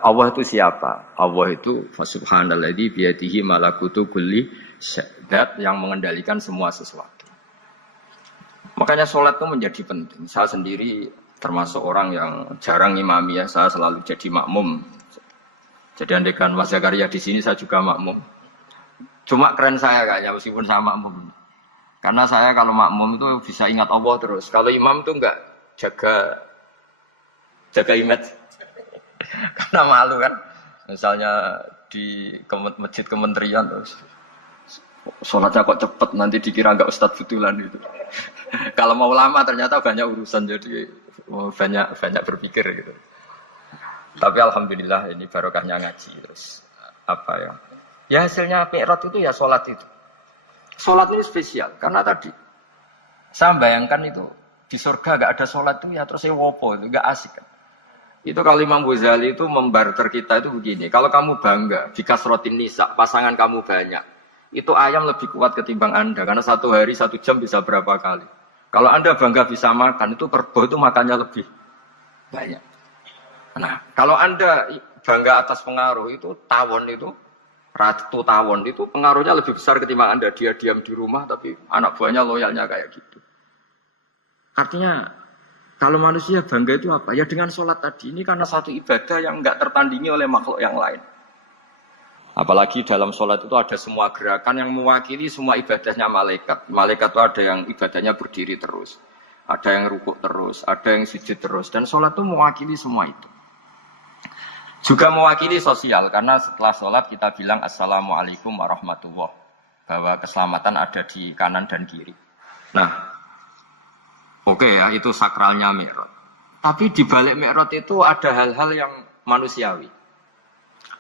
Allah itu siapa? Allah itu subhanalladzi biyadihi malakutu kulli syai', yang mengendalikan semua sesuatu. Makanya sholat itu menjadi penting. Saya sendiri termasuk orang yang jarang imami ya, saya selalu jadi makmum. Jadi andekan Mas Zakaria di sini saya juga makmum. Cuma keren saya kayaknya meskipun saya makmum. Karena saya kalau makmum itu bisa ingat Allah terus. Kalau imam tuh enggak jaga image. Karena malu kan. Misalnya di masjid kementerian terus sholatnya kok cepet nanti dikira enggak Ustadz Futulan itu. Kalau mau lama ternyata banyak urusan jadi banyak berpikir gitu. Tapi alhamdulillah ini barokahnya ngaji terus apa ya? Ya hasilnya Mi'raj itu ya sholat itu. Sholat ini spesial karena tadi saya bayangkan itu di surga gak ada sholat itu ya terus wopo itu gak asik kan. Itu kalau Imam Ghazali itu membarter kita itu begini. Kalau kamu bangga di kasrotin nisa pasangan kamu banyak, itu ayam lebih kuat ketimbang Anda karena 1 hari 1 jam bisa berapa kali. Kalau Anda bangga bisa makan itu kerbau itu makannya lebih banyak. Nah kalau Anda bangga atas pengaruh itu tawon itu Ratu tawon itu pengaruhnya lebih besar ketimbang Anda. Dia diam di rumah tapi anak buahnya loyalnya kayak gitu. Artinya kalau manusia bangga itu apa? Ya dengan sholat tadi. Ini karena satu ibadah yang enggak tertandingi oleh makhluk yang lain. Apalagi dalam sholat itu ada semua gerakan yang mewakili semua ibadahnya malaikat. Malaikat itu ada yang ibadahnya berdiri terus. Ada yang rukuk terus. Ada yang sujud terus. Dan sholat itu mewakili semua itu. Juga mewakili sosial, karena setelah sholat kita bilang Assalamualaikum warahmatullahi wabarakatuh. Bahwa keselamatan ada di kanan dan kiri. Nah, oke ya, itu sakralnya Mi'raj. Tapi di balik Mi'raj itu ada hal-hal yang manusiawi.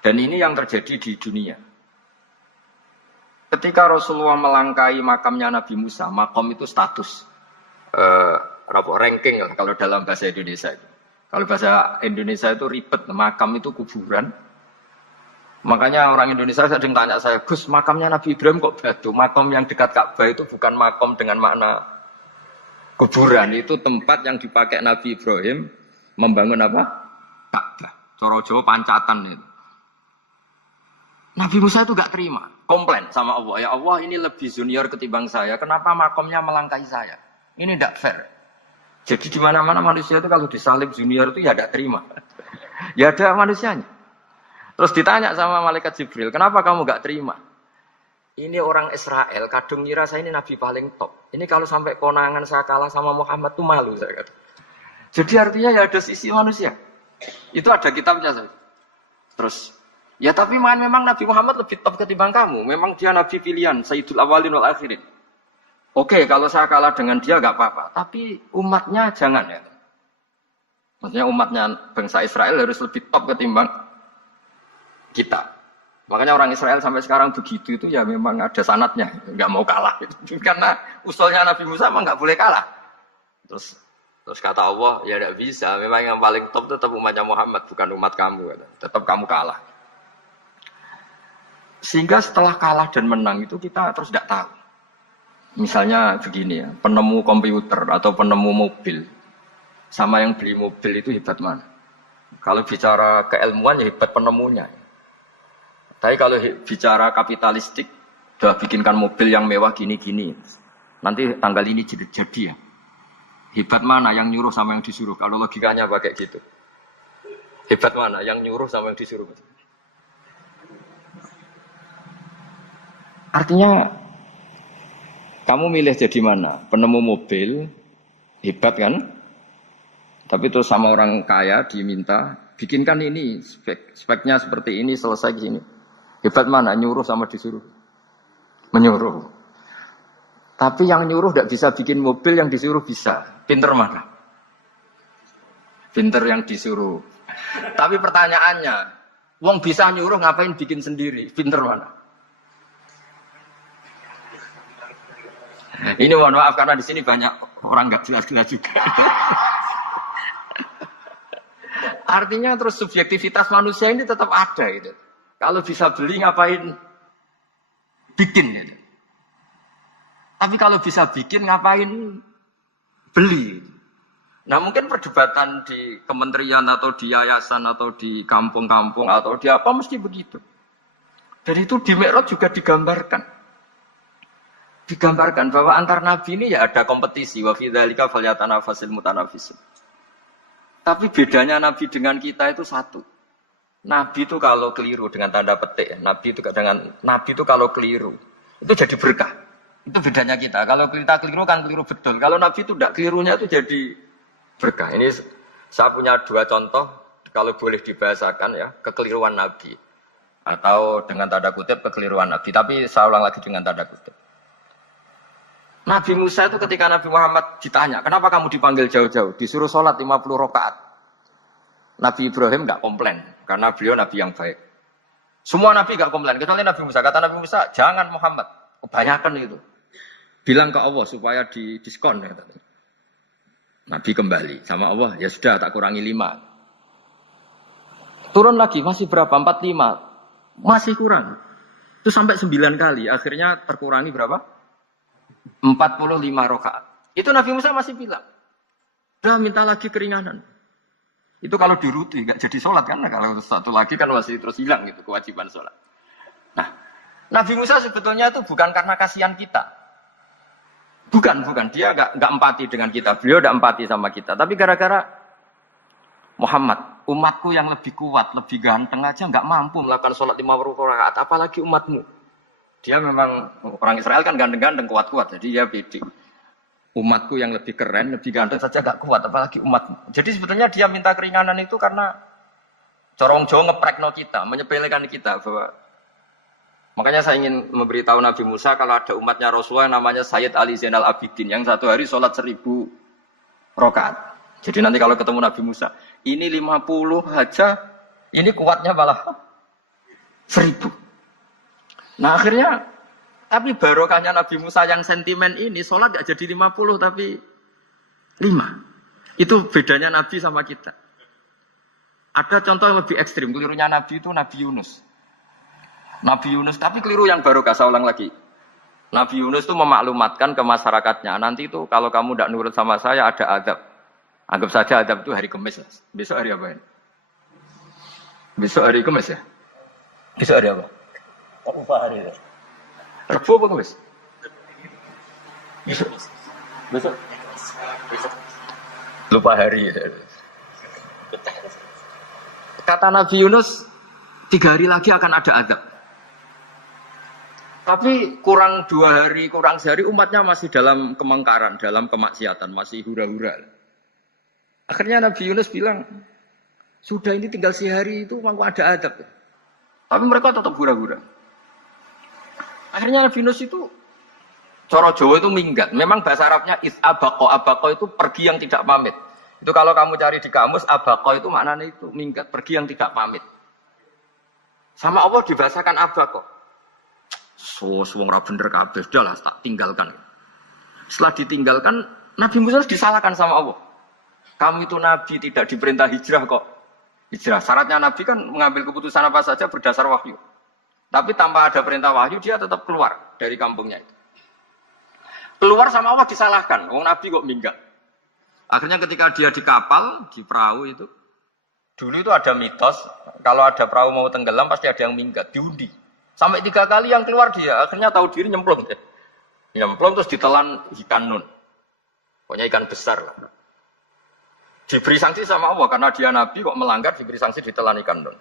Dan ini yang terjadi di dunia. Ketika Rasulullah melangkahi makamnya Nabi Musa, makam itu status. Ranking lah kalau dalam bahasa Indonesia itu. Kalau bahasa Indonesia itu ribet, makam itu kuburan. Makanya orang Indonesia sering tanya saya, Gus, makamnya Nabi Ibrahim kok batu? Makam yang dekat Ka'bah itu bukan makam dengan makna kuburan. Itu tempat yang dipakai Nabi Ibrahim membangun apa? Ka'bah. Coro Jawa pancatan itu. Nabi Musa itu gak terima, komplain sama Allah. Ya Allah, ini lebih junior ketimbang saya. Kenapa makamnya melangkahi saya? Ini tidak fair. Jadi di mana-mana manusia itu kalau disalib junior itu ya tidak terima. Ya ada manusianya. Terus ditanya sama malaikat Jibril, kenapa kamu gak terima? Ini orang Israel, kadung ngira saya ini nabi paling top. Ini kalau sampai konangan saya kalah sama Muhammad tuh malu saya kata. Jadi artinya ya ada sisi manusia. Itu ada kitabnya saya. Terus, ya tapi memang Nabi Muhammad lebih top ketimbang kamu. Memang dia nabi pilihan, Sayyidul Awalin wal Akhirin. Oke, kalau saya kalah dengan dia gak apa-apa. Tapi umatnya jangan ya. Maksudnya umatnya bangsa Israel harus lebih top ketimbang kita. Makanya orang Israel sampai sekarang begitu itu ya memang ada sanatnya. Gak mau kalah. Karena usulnya Nabi Musa memang gak boleh kalah. Terus kata Allah, ya tidak bisa. Memang yang paling top tetap umatnya Muhammad, bukan umat kamu. Tetap kamu kalah. Sehingga setelah kalah dan menang itu kita terus tidak tahu. Misalnya begini ya, penemu komputer atau penemu mobil sama yang beli mobil itu hebat mana? Kalau bicara keilmuan ya hebat penemunya. Tapi kalau bicara kapitalistik, sudah bikinkan mobil yang mewah gini-gini, nanti tanggal ini jadi ya. Hebat mana yang nyuruh sama yang disuruh? Kalau logikanya pakai gitu. Hebat mana yang nyuruh sama yang disuruh? Artinya kamu milih jadi mana? Penemu mobil, hebat kan? Tapi terus sama orang kaya diminta, bikinkan ini, speknya seperti ini, selesai gini. Hebat mana? Nyuruh sama disuruh? Menyuruh. Tapi yang nyuruh tidak bisa bikin mobil, yang disuruh bisa. Pinter mana? Pinter yang disuruh. Tapi pertanyaannya, wong bisa nyuruh ngapain bikin sendiri? Pinter mana? Ini mohon maaf karena di sini banyak orang nggak jelas-jelas juga. Artinya terus subjektivitas manusia ini tetap ada gitu. Kalau bisa beli ngapain bikin gitu. Tapi kalau bisa bikin ngapain beli. Nah mungkin perdebatan di kementerian atau di yayasan atau di kampung-kampung atau di apa mesti begitu. Dan itu di Mi'raj juga digambarkan. Digambarkan bahwa antar nabi ini ya ada kompetisi. Wa fi dzalika falyatanafasil mutanafisun. Tapi bedanya nabi dengan kita itu satu. Nabi itu kalau keliru dengan tanda petik, Nabi itu kalau keliru itu jadi berkah. Itu bedanya kita. Kalau kita keliru kan keliru betul. Kalau Nabi itu tidak kelirunya itu jadi berkah. Ini saya punya dua contoh kalau boleh dibahasakan ya kekeliruan Nabi atau dengan tanda kutip kekeliruan Nabi. Tapi saya ulang lagi dengan tanda kutip. Nabi Musa itu ketika Nabi Muhammad ditanya, kenapa kamu dipanggil jauh-jauh? Disuruh sholat 50 rakaat. Nabi Ibrahim tidak komplain, karena beliau Nabi yang baik. Semua Nabi tidak komplain, kecuali Nabi Musa. Kata Nabi Musa, jangan Muhammad, kebanyakan itu. Bilang ke Allah supaya didiskon. Nabi kembali sama Allah, ya sudah tak kurangi 5. Turun lagi, masih berapa? 45. Masih kurang. Itu sampai 9 kali, akhirnya terkurangi berapa? 45 rakaat. Itu Nabi Musa masih bilang, udah minta lagi keringanan. Itu kalau diruti, nggak jadi sholat kan? Kalau satu lagi kan masih terus hilang gitu kewajiban sholat. Nah, Nabi Musa sebetulnya itu bukan karena kasihan kita. Bukan. Dia nggak empati dengan kita. Beliau nggak empati sama kita. Tapi gara-gara Muhammad, umatku yang lebih kuat, lebih ganteng aja nggak mampu melakukan sholat 50 rakaat. Apalagi umatmu. Dia memang orang Israel kan ganteng-ganteng, kuat-kuat. Jadi dia pede. Umatku yang lebih keren, lebih ganteng saja gak kuat, apalagi umatmu. Jadi sebetulnya dia minta keringanan itu karena corong Jawa ngeprekno kita, menyepelekan kita bahwa makanya saya ingin memberitahu Nabi Musa kalau ada umatnya Rasulullah namanya Sayyid Ali Zainal Abidin yang satu hari sholat 1000 rakaat. Jadi nanti kalau ketemu Nabi Musa, ini 50 aja, ini kuatnya malah 1000. Nah akhirnya, tapi barokahnya Nabi Musa yang sentimen ini, sholat gak jadi 50 tapi 5. Itu bedanya Nabi sama kita. Ada contoh yang lebih ekstrim, kelirunya Nabi itu Nabi Yunus. Nabi Yunus, tapi keliru yang barokah, saya ulang lagi. Nabi Yunus itu memaklumatkan ke masyarakatnya, nanti itu kalau kamu tidak nurut sama saya ada adab. Anggap saja adab itu hari Kamis. Besok hari apa ini? Besok hari Kamis ya? Besok hari apa? Lupa hari itu. Rebu apa Kamis? Besok. Lupa hari. Kata Nabi Yunus, 3 hari lagi akan ada azab. Tapi kurang 2 hari, kurang sehari umatnya masih dalam kemungkaran, dalam kemaksiatan, masih hura-hura. Akhirnya Nabi Yunus bilang, sudah ini tinggal sehari itu mau ada azab. Tapi mereka tetap hura-hura. Akhirnya Nabi Yunus itu cara Jawa itu minggat. Memang bahasa Arabnya abaqo itu pergi yang tidak pamit. Itu kalau kamu cari di kamus abaqo itu maknanya itu minggat, pergi yang tidak pamit. Sama Allah dibahasakan abaqo. Wong ra bener kabeh, sudahlah tak tinggalkan. Setelah ditinggalkan Nabi Musa disalahkan sama Allah. Kamu itu nabi tidak diperintah hijrah kok. Hijrah. Syaratnya nabi kan mengambil keputusan apa saja berdasar wahyu. Tapi tanpa ada perintah wahyu, dia tetap keluar dari kampungnya itu. Keluar sama Allah disalahkan. Wong Nabi kok minggat. Akhirnya ketika dia di kapal, di perahu itu, dulu itu ada mitos, kalau ada perahu mau tenggelam, pasti ada yang minggat, diundi. Sampai 3 kali yang keluar dia, akhirnya tahu diri nyemplung. Nyemplung terus ditelan ikan nun. Pokoknya ikan besar lah. Diberi sanksi sama Allah, karena dia Nabi kok melanggar, diberi sanksi ditelan ikan nun.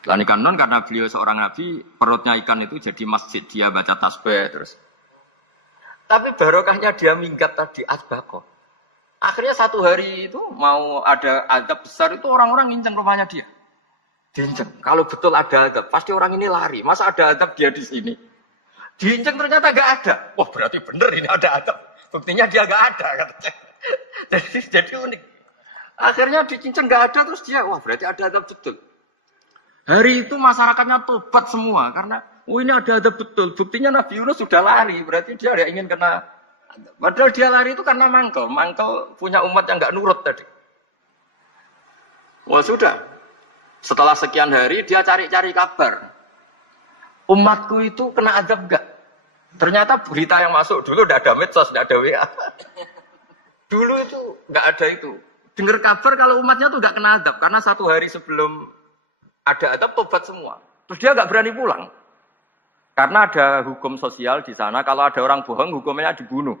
Telan ikan nun karena beliau seorang nabi, perutnya ikan itu jadi masjid, dia baca tasbih terus. Tapi barokahnya dia minggat tadi asbaqo. Akhirnya 1 hari itu mau ada azab besar itu orang-orang nginceng rumahnya dia. Diinceng. Kalau betul ada azab, pasti orang ini lari. Masa ada azab dia di sini? Diinceng ternyata gak ada. Wah berarti bener ini ada azab. Buktinya dia gak ada katanya. Jadi unik. Akhirnya dicinceng gak ada terus dia, wah berarti ada azab betul. Hari itu masyarakatnya tobat semua karena ini ada betul. Buktinya Nabi Yunus sudah lari, berarti dia ada ingin kena. Padahal dia lari itu karena mangkel punya umat yang nggak nurut tadi. Wah sudah. Setelah sekian hari dia cari-cari kabar. Umatku itu kena azab enggak? Ternyata berita yang masuk dulu tidak ada medsos, tidak ada WA. Dulu itu nggak ada itu. Dengar kabar kalau umatnya tuh nggak kena azab karena 1 hari sebelum ada adab tobat semua. Terus dia nggak berani pulang. Karena ada hukum sosial di sana. Kalau ada orang bohong, hukumnya dibunuh.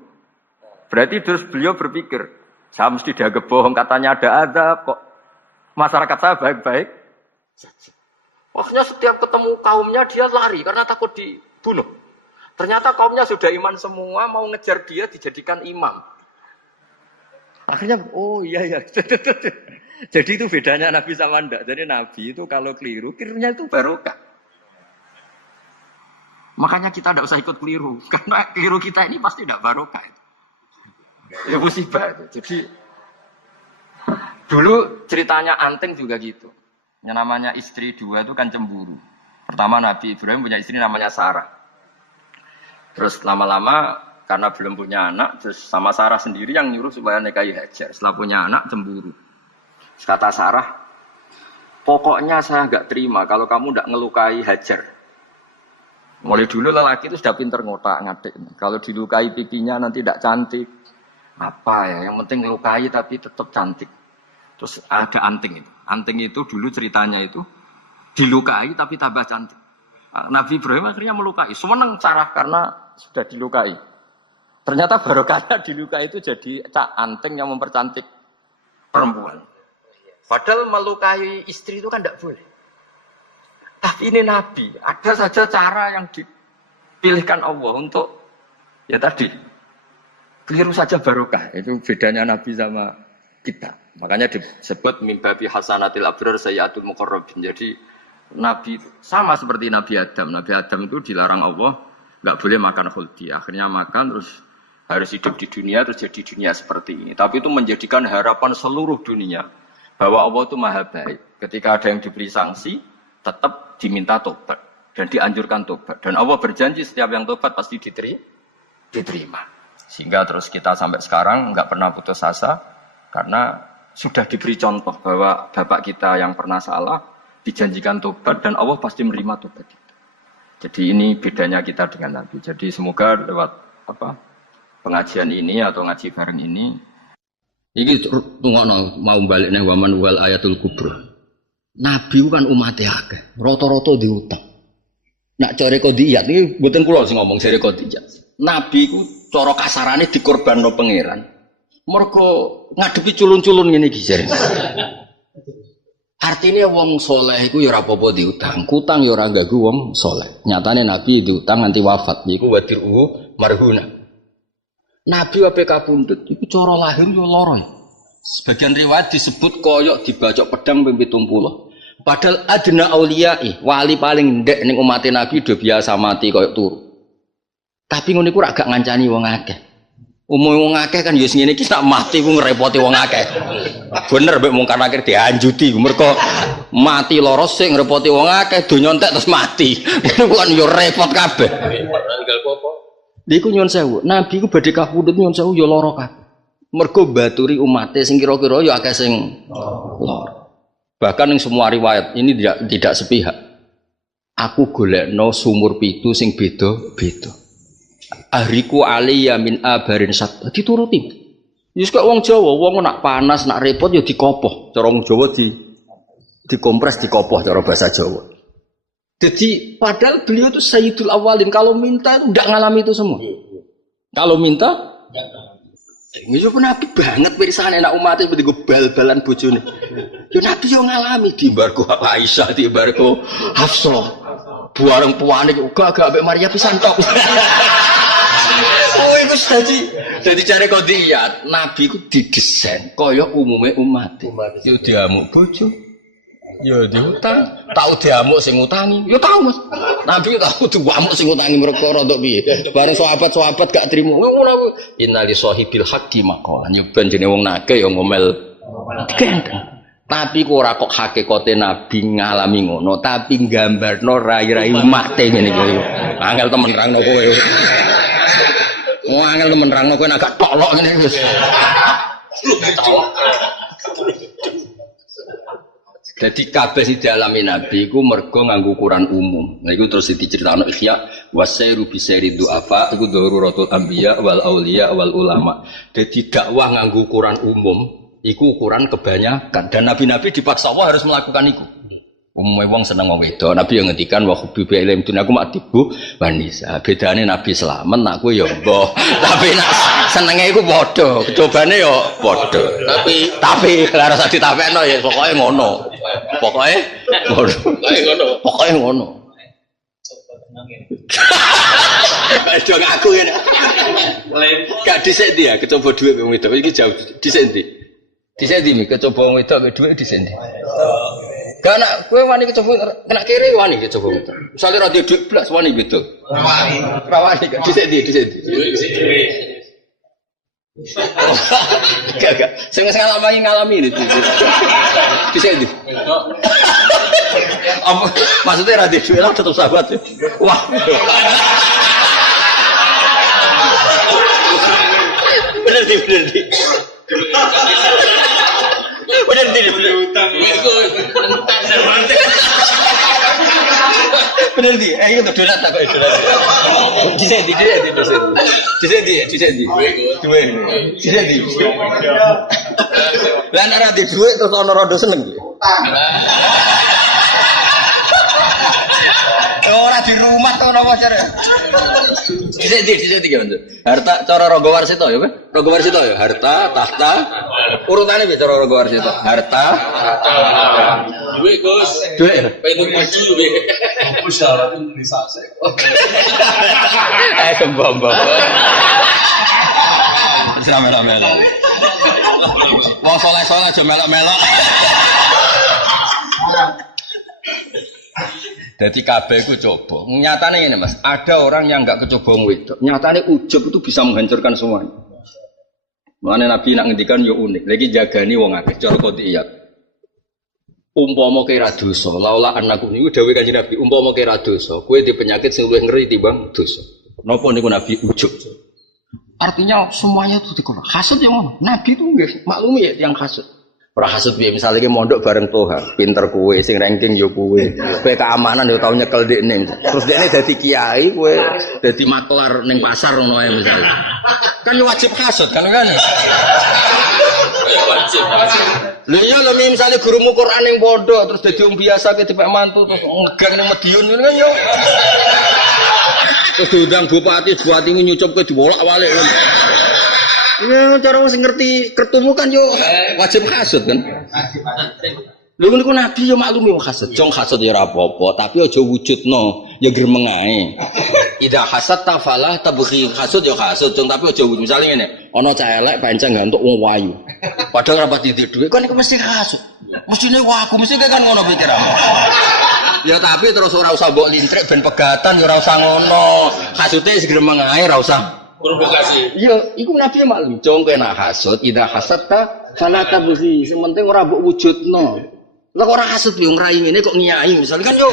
Berarti terus beliau berpikir, saya mesti dianggap bohong. Katanya ada adab kok. Masyarakat saya baik-baik saja. Akhirnya setiap ketemu kaumnya dia lari karena takut dibunuh. Ternyata kaumnya sudah iman semua, mau ngejar dia dijadikan imam. Akhirnya, oh iya. Jadi itu bedanya Nabi sama ndak. Jadi Nabi itu kalau kelirunya itu barokah. Makanya kita tidak usah ikut keliru. Karena keliru kita ini pasti tidak barokah. Ya musibah. Jadi, dulu ceritanya Anting juga gitu. Yang namanya istri dua itu kan cemburu. Pertama Nabi Ibrahim punya istri namanya Sarah. Terus lama-lama karena belum punya anak, terus sama Sarah sendiri yang nyuruh supaya nikahi Hajar. Setelah punya anak cemburu. Terus kata Sarah, pokoknya saya nggak terima kalau kamu nggak ngelukai Hajar. Mulai dulu lelaki itu sudah pinter ngotak-ngatik. Kalau dilukai pipinya nanti tidak cantik. Apa ya? Yang penting ngelukai tapi tetap cantik. Terus ada Anting itu. Anting itu dulu ceritanya itu dilukai tapi tambah cantik. Nabi Ibrahim akhirnya melukai. Senang Sarah karena sudah dilukai. Ternyata barokahnya dilukai itu jadi Anting yang mempercantik perempuan. Padahal melukai istri itu kan tidak boleh. Tapi ini Nabi. Ada saja cara yang dipilihkan Allah untuk ya tadi. Keliru saja barokah. Itu bedanya Nabi sama kita. Makanya disebut mimbabi hasanatil abrar sayyatul muqarrabin. Jadi Nabi sama seperti Nabi Adam. Nabi Adam itu dilarang Allah nggak boleh makan khuldi. Akhirnya makan terus harus hidup di dunia terus jadi dunia seperti ini. Tapi itu menjadikan harapan seluruh dunia bahwa Allah itu maha baik. Ketika ada yang diberi sanksi, tetap diminta tobat dan dianjurkan tobat. Dan Allah berjanji setiap yang tobat pasti diterima. Sehingga terus kita sampai sekarang nggak pernah putus asa karena sudah diberi contoh bahwa bapak kita yang pernah salah dijanjikan tobat dan Allah pasti menerima tobat kita. Jadi ini bedanya kita dengan Nabi. Jadi semoga lewat pengajian ini atau ngaji bareng ini tunggu mau balik nih waman wal ayatul kubra. Nabi kan umatnya akeh, rata-rata diutang. Nak cari kodiyat ini mboten kula sing ngomong cari kodiyat. Nabi ku cara kasarane dikorbanno pangeran. Mergo ngadepi culun-culun ngene iki jare. Artinya wong soleh iku ya ora apa-apa diutang. Kutang ya ora ganggu wong soleh. Nyatane Nabi diutang nganti wafat niku wadiru marhuna. Nabi wae kapundhut iku cara lahir yo lara. Sebagian riwayat disebut koyok dibacok pedang ping 70. Padahal adna auliyai, wali paling ndek ning umat Nabi do biasa mati koyok turu. Tapi ngono iku ora gak ngancani wong akeh. Umum wong akeh kan ya ngene iki sak mati ku ngrepoti wong akeh. Bener mek mung kan akhir dianjuti mergo mati lara sing ngrepoti wong akeh donya entek terus mati. Niku kan ya repot kabeh. Nanggal apa? Niku nyuwun sewu, Nabi ku badhe kapundhut nyuwun sewu ya lara kabeh. Mergo baturi umate sing kira-kira ya akeh sing lara. Bahkan yang semua riwayat ini tidak sepihak. Aku golekno sumur pitu sing beda-beda. Ahriku aliyya min abarin sat. Dituruti. Wis kok wong Jawa, wong nak panas, nak repot ya dikopoh. Cara wong Jawa dikompres, dikopoh cara bahasa Jawa. Jadi padahal beliau itu sayyidul awalin, kalau minta itu enggak ngalami itu semua. Kalau minta itu pun Nabi banget pirsane nek umat itu digo bal-balan bojone. Yo Nabi yo ngalami di barko Aisyah, di barko Hafsah. Buareng puane uga agak ambek Maria pisan tok. Oh iku dadi cari kodiyat. Nabi ku didesain kaya umume umat. Yo diamuk bojo. Yo diutang, tau diamuk sing ngutangi. Yo tau Mas. Nabi tau diamuk sing ngutangi mergo rodok piye. Bareng sahabat-sahabat gak trimo. Ngono innali sahibil haqqi maqalan. Yo ben jenenge wong nake yo ngomel. Tapi ora kok hakikate Nabi ngalami ngono, tapi nggambarno rai-rai umate ngene iki. Angel temen nerangno kowe. Wah, angel temen nerangno kowe agak tolok ngene wis. Jadi kabeh sing dialami Nabi iku mergo nganggo ukuran umum. Nah iku terus diceritakno Ihya wasairu bisairi du'afa iku daruratul anbiya wal auliya wal ulama. Jadi dakwah nganggo ukuran umum iku ukuran kebanyakan dan nabi-nabi dipaksa Allah harus melakukan itu. Umumnya wong seneng wong wedok, Nabi yang ngendikan wa hubbi ilm dunya aku matibu wanisa. Bedane Nabi selamat nak kowe ya mbah. Tapi nak senenge iku padha, cobane ya padha. Tapi ora usah ditapekno ya pokoke ngono. Pokoknya ngono. Aduh ngaku ya. Gak dhisik dia kecoba dhuwit wong wedok iki jauh dhisik ndi? Dhisik ndi kecoba wong wedok dhuwit dhisik ndi? Gak nak kowe wani kecoba kena kiri wani kecoba wedok. Misale ra dhuwit blas wani wedok. Rawani dhisik ndi? Gak. Sing ngalami ini. Dhisik ndi? Maksudnya radhi duit lah tetap sahabat ya. Wah. Bener di. Bener di. Itu donat tak kok donat. Di. Lah nek radhi duit terus ana rondo seneng. Ora di rumah to napa jare. Dhisik gimana? Harta cara Rangga Warsita ya, Pak? Rangga Warsita ya, harta, tahta. Urutane piye cara Rangga Warsita? Harta, duit, Gus. Duit. Pengen maju duit. Aku syarat Indonesia sik. Kembang. Melo-melo. Wong soleh-soleh aja melok-melok. Jadi kabeh iku coba. Nyatane ngene Mas, ada orang yang enggak kecoba wedok. Nyatane ujub itu bisa menghancurkan semuanya. Mulane Nabi nak ngendikan yo unik. Lagi jagani wong akeh cara qotiyat. Umpama kira dosa, laula anakku niku dawuh Kanjeng Nabi, umpama kira dosa, kowe di penyakit sing luwih ngeri timbang dosa. Napa niku Nabi ujub? Artinya semuanya itu dikono. Hasud yang mana? Nabi itu nggih maklumi ya yang hasud. Ora hasud piye misale iki mondok bareng Tuhan, pinter kowe sing ranking yo kowe. Kowe keamanan yo tau nyekel dekne. Terus dekne dadi kiai, kowe dadi maklar ning pasar ngono ae misale. Kan yo wajib hasud kan. Wajib. Lha iya lho misale gurumu Quran ning pondok terus dadi wong biasa ke dipek mantu terus ngegang ning Madiun ngono kan yo. Terus diundang bupati nyucup ke dibolak-balik kan. Ya cara wis ngerti kertumu kan yo wajib hasud kan. Lha niku Nabi yo maklumi wong hasud. Jong hasud ya ora apa-apa, tapi aja wujudno, ya gremeng ae. Ida hasad tafalah tabghi hasud yo hasud, jong tapi aja wujud. Misale ngene, ana cah elek pancen gantuk wong wayu. Padahal ora pati dhuwit kan iku mesti hasud. Mestine waku, mesti kan ngono pikiranmu. Ya tapi terus ora usah mbok lintrik ben pegatan ya ora usah ngono. Hasude gremeng ae ora usah provokasi. Iya, iku Nabi maklum. Jong kena hasud, ida hasadta fala tabghi. Sementing ora mbok wujudno. Lah kok ora hasud yo ngrai ngene kok ngiyai misalnya kan yo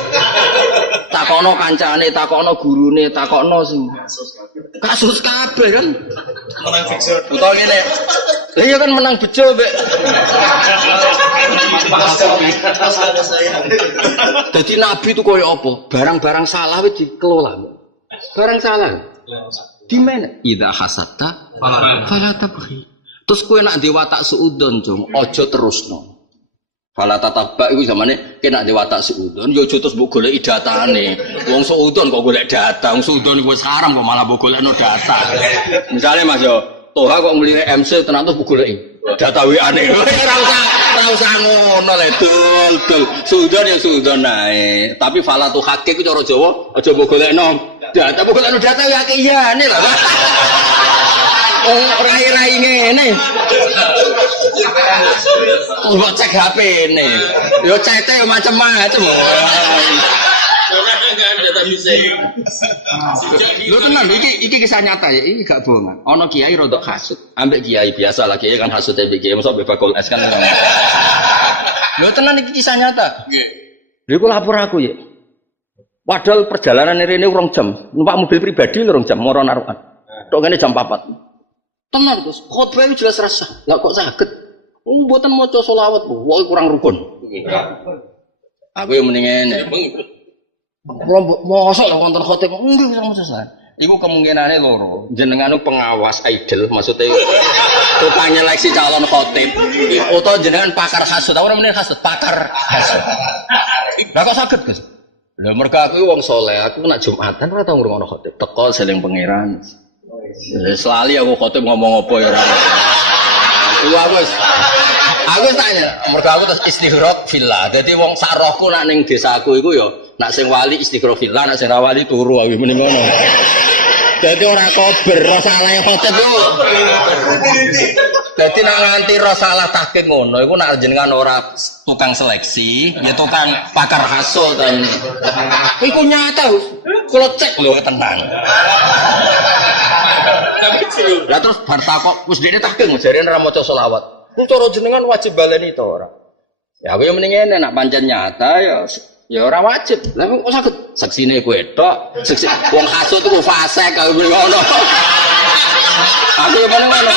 takokno kancane, takokno gurune, takokno sing kasus kabeh kan. Menang fixer. Utawa ngene. Lah iya kan menang bejo mbek. Dadi Nabi itu koyo apa? Barang-barang salah wis dikelola. Barang salah. Di mana? Idza hasatta fala tabghi. Terus kowe nak diwatak suudon, Jong, aja terusno. Fala tatabba iku zamane kena diwatak suudon, yo aja terus mbok goleki datane. Wong suudon kok golek data, wong suudon iku wis haram kok malah mbok golekno data. Misale Mas yo, Toha kok nglire MC tenan tuh mbok goleki data WA-ne. Ora usah ngono le dul. Suudon ya suudon ae. Tapi fala tu hakik iku cara Jawa aja mbok golekno data, mbok golekno data ya akiyane lho. Rai-rai ngene. Mbok cek HP-ne. Yo cete yo macam-macam. Enggak ada data bisa. Lho tenan iki kisah nyata ya, iki gak bohongan. Ana kiai rodok hasud, ambek kiai biasa lah kiai kan hasud ambek kiai mosok bebakul es kan. Lho tenan iki kisah nyata. Nggih. Lha iku lapor aku ya. Padahal perjalanan rene 2 jam, numpak mobil pribadi 2 jam moro narukan. Tok ngene jam 4. Tenan Gus, khotbah iki jelas rasah. Lah kok saged? Wong mboten maca selawat, wae kurang rukun. Aku yo mending ngene. Mosok lah wonten khotib nggih sama sesaran. Iku kemungkinane loro. Jenengan pengawas idol, maksudnya tukang nyeleksi calon khotib. Utawa jenengan pakar hasud. Ora meneh hasud, pakar hasud. Lah kok saged, Gus? Lah mergo aku wong saleh, aku nak Jumatan ora tau ngrungokno khotib. Teko seling pangeran. Selali aku khotib ngomong apa ya ora. Aku wis Aku tanya, mergo aku terus istighraq villa. Dadi wong sak rohku nak ning desaku iku ya nak sing wali istighraq villa, nak sing ra wali turu aku mending ngono. Dadi ora kober, ora salah khotib iku. Dadi nak nganti ora salah tahqiq ngono iku nak jenengan ora tukang seleksi, ya tukang pakar hasil dan iku nyata. Kula cek lho tenang. Lah terus bar takok wis dene tahqiq jarene ora maca selawat. Ku cara jenengan wajib baleni to ora? Ya aku yo mending ngene nak pancen nyata ya ora wajib. Lah kok saged saksine kowe tok. Saksi wong hasud iku fasik kaya ngono. Aku yo ngono.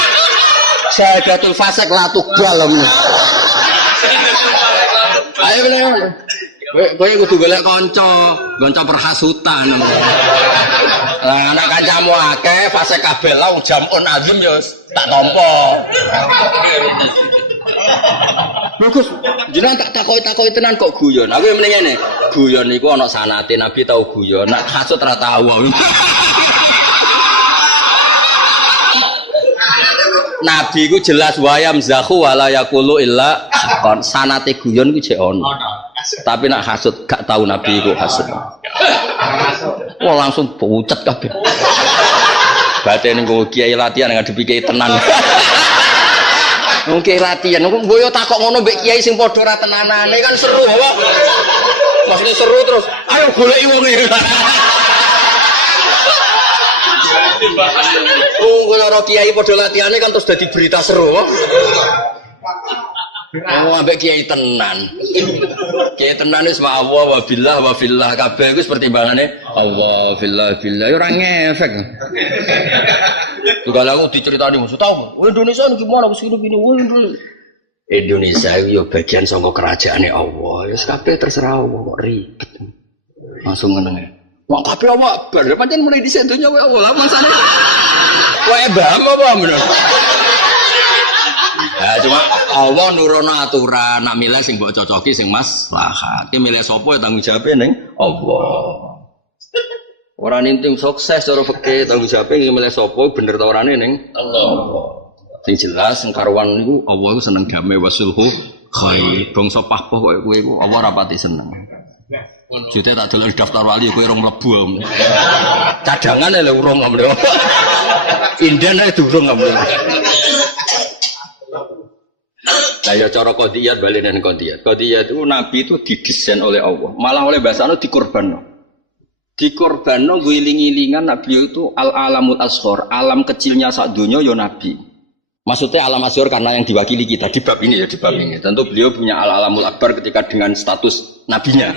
Syahadatul fasik la tuqbal. Ayo ngono. Kowe kudu golek kanca perhasutan. Lah anak kancamu akeh fasik kabeh lah jamun azim yo tak tampa. Bagus. Jenengan tak takoki tenan kok guyon. Aku mending ngene. Guyon niku ana sanate Nabi tau guyon. Nek hasud ora tau. Nabi ku jelas wayam zahu wala yaqulu illa kon sanate guyon ku jek ono. Tapi nak hasud gak tahu Nabi ku hasud. Wah langsung pucet kabeh. Batin nggo kiai latihan ngadepi kiai tenan. Wong kiai latihan, kok boyo takok ngono mbek kiai sing padha ra tenanane kan seru apa? Maksudnya seru terus, ayo goleki wong iki. Oh, kalau kiai padha latihane kan terus dadi berita seru. Oh, ambek kiai tenan. Kiai tenan wis Allah wa billah wa fillah kabeh iku pertimbangane Allah billah billah ora ngefek. Juga aku diceritani maksud tahu. Indonesia ini gimana wis gini. Indonesia itu ya bagian saka kerajaane Allah. Wis kabeh terserah Allah kok ribet. Langsung ngene. Wong kabeh apa bar pancen mulai dhisik donya wae Allah. Masane wae mbah apa bener. Ya cuma Allah nurono aturan, nak milih sing mbok cocoki sing maslahat. Ki milih sapa ya tanggung jawabe ning Allah. Ora nintim sukses cara fikih tanggung jawabe ki milih sapa bener ta orane ning Allah. Sing jelas sing karuan niku Allah iku seneng damai wasulhu khair. Bangsa pahpoh koyo kowe iku Allah ora pati seneng. Jute tak delok daftar wali kowe rong mlebu. Cadangan lho urung ngombe. Inden ae durung ngombe. Nah ya cara qadiyat balik dan qadiyat. Qadiyat itu Nabi itu didesain oleh Allah. Malah oleh bahasa dikorbanno. Dikorbanno guling-gilingan Nabi itu al-alamul asghar, alam kecilnya sak donya ya Nabi. Maksudnya alam asghar karena yang diwakili kita di bab ini ya di bab ini. Tentu beliau punya al-alamul akbar ketika dengan status nabinya.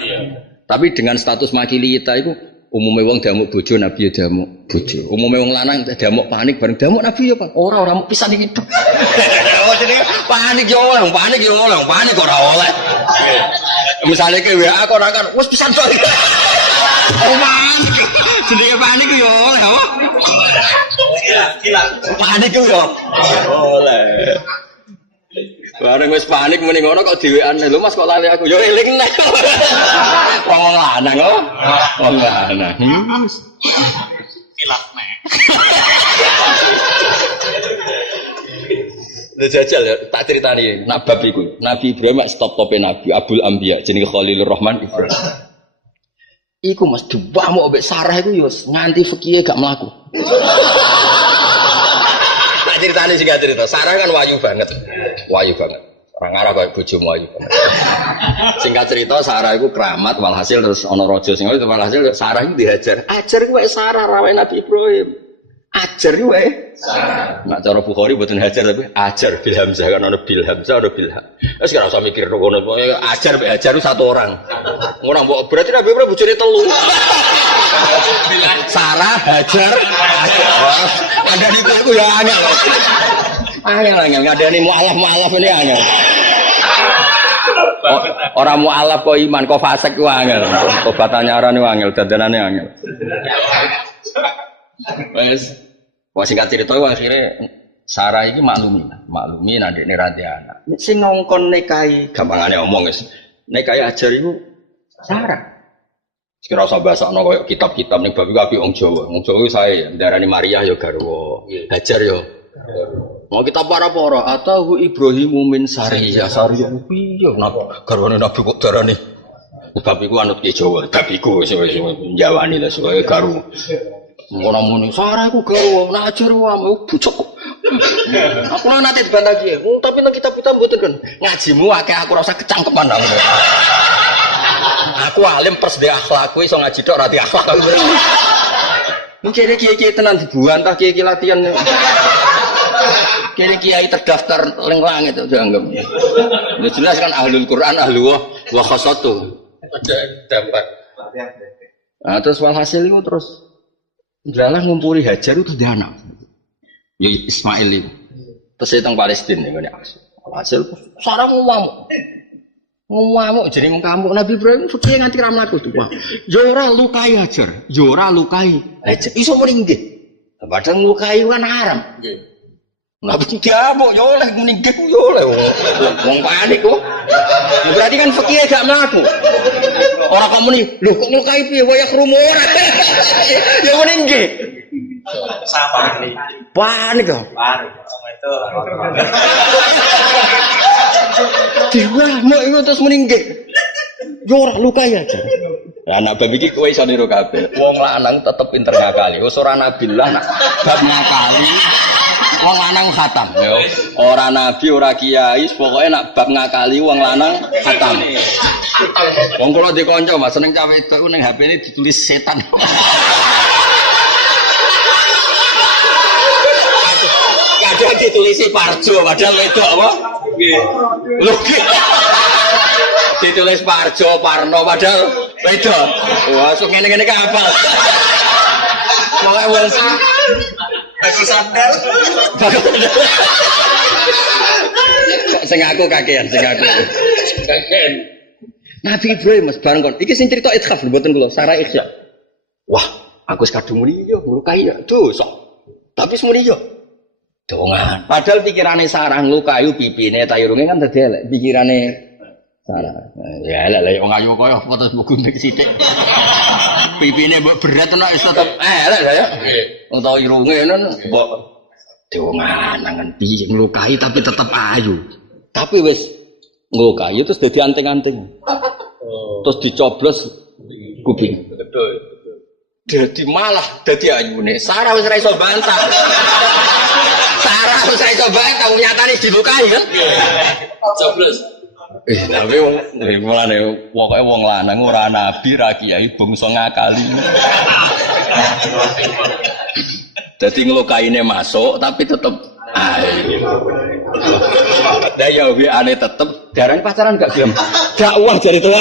Tapi dengan status makili kita itu umumnya wong damuk bojo Nabi ya damuk bojo. Umumnya wong lanang damuk panik bareng damuk Nabi ya Pak. Ora pisan iki. Panik yo oleh, panik ora oleh. Misalnya ke WA kok ora kan wis pisan to. Oh panik. Sedike panik yo oleh apa? Gila. Panik yo oleh. Bareng wis panik mending ngono kok dhewean lho Mas kok lali aku yo eling nek. Wong lanang kok. Wong lanang. Kilat nek. Jajal ya, tak ceritani nabab iku. Nabi Ibrahim stop-tope Nabi Abdul Anbiya jenenge Khalilur Rahman Ibrahim. Iku Mas dibamuk mbek Sarah iku yo nganti fikih gak mlaku. Tak ceritani sing gak cerita. Sarah kan wayu banget. Orang arah koyo bojomu wayu banget. Singkat cerita Sarah iku keramat walhasil terus ana raja sing itu walhasil Sarah iku dihajar. Ajar kuwi Sarah rawe Nabi Ibrahim. Ajar wae. Nak cara Bukhari mboten hajar tapi ajar bil hamzah kan ana bil hamzah ana bil ha. Wis ora usah mikir ngono pokoke ajar mek hajar satu orang. Ngono mbok berarti Nabi Ibrahim bojone telu. Sarah hajar. Ngandani aku ya angel. Angel ngadani mualaf ini angel. Orang mualaf kok iman kok fasik ku angel. Tobatannya arane angel dadanane angel. Wes, wah singkat cerita akhirnya Sarah ini maklumi nanti neranti anak. Sing ngongkon nikahi, gampangane omong guys. Nikahi ajar itu Sarah. Sekira usah bahasa koyo kitab-kitab ning bab iki Wong Jawa. Wong Jawa saya darani Maria ya garwa, Hajar ya Mau kita para-para atau Ibrahimu min Sariyah Sariyah piye napa garwane Nabi kok darane babiku anut ki Jawa babiku wis njawani lah supaya garu ora muni Sarah iku garu nak ajar wae bucok aku nate dibantah ki tapi nang kitab kita mboten kan ngajimu akeh aku ora usah kecangkeman aku alim pers de akhlak kuwi iso ngaji tok ora di akhlak mungkin kiai-kiai tenan dibantah kiai latihan kini kiai terdaftar lenglang itu dianggap. Itu jelas kan ahlul Quran ahlu wa khasatu. Ada dapat. Nah, terus walhasil itu terus Jalalah ngumpuli Hajar itu dia anak. Ya Ismail itu. Terus tentang Palestina ini hasil sarang ngomong jadi mengkamuk Nabi Ibrahim fikih nganti ra mlaku tuh. Yo ora lukai Hajar, yo ora lukai. Iso meninggi. Padahal lukai kan haram. Nabi diamuk yo oleh meninggi yo oleh. Wong panik kok. Berarti kan fikih gak mlaku. Ora kok muni, lho kok lukai piye waya krumo ora. Yo meninggi. Sama nih. Panik kok. Panik. Itu. Dewa mau itu terus meninggi. Yo ora lukai aja. Anak babi iki kowe iso niru kabeh. Wong lanang tetep pinter ngakali. Wis ora nabilah nak bab ngakali. Wong lanang khatam. Ora nabi, ora kiai, pokoke nak bab ngakali wong lanang khatam. Wong kula di kanca Mas seneng cawe itu ning HP-ne ditulis setan. Kadang ditulisi Parjo padahal wedok apa? Nggih. Ditulis Parjo, Parno padahal wedok. Wah, sok ngene-ngene ki hafal. Pokoke wong aku sandal. Sing aku kakean, sing aku. Kakean. Nabi Ibrahim Mas bareng kon. Iki sing crita ithaf mboten kula, Sarah Ikhya. Wah, aku wis kadung muni yo nglukai ya. Dosa. Tapi semuni yo. Dongan. Padahal pikirane Sarah nglukai pipine tayurunge kan dadi elek. Pikirane Sarah. Ya elek wong ayu koyo foto gunting sithik. Pipine mbok berat tenan wis tetep elek ya. Utawa irunge mbok dongan piye nglukai tapi tetep ayu. Tapi wis nglukai terus dadi anting-anting. Terus dicoblos kuping. Betul. Dadi malah dadi ayune. Sarah wis ora iso bantah. Sarah wis ora iso bantah nyatane dilukai kan. Coblos. Tapi mulane pokoke wong lanang ora nabi ra kiai bangsa ngakali. Dadi nglukaine masuk tapi tetep ayo. Daya wiane tetep darane pacaran gak gelem. Dakwah jare tuwa.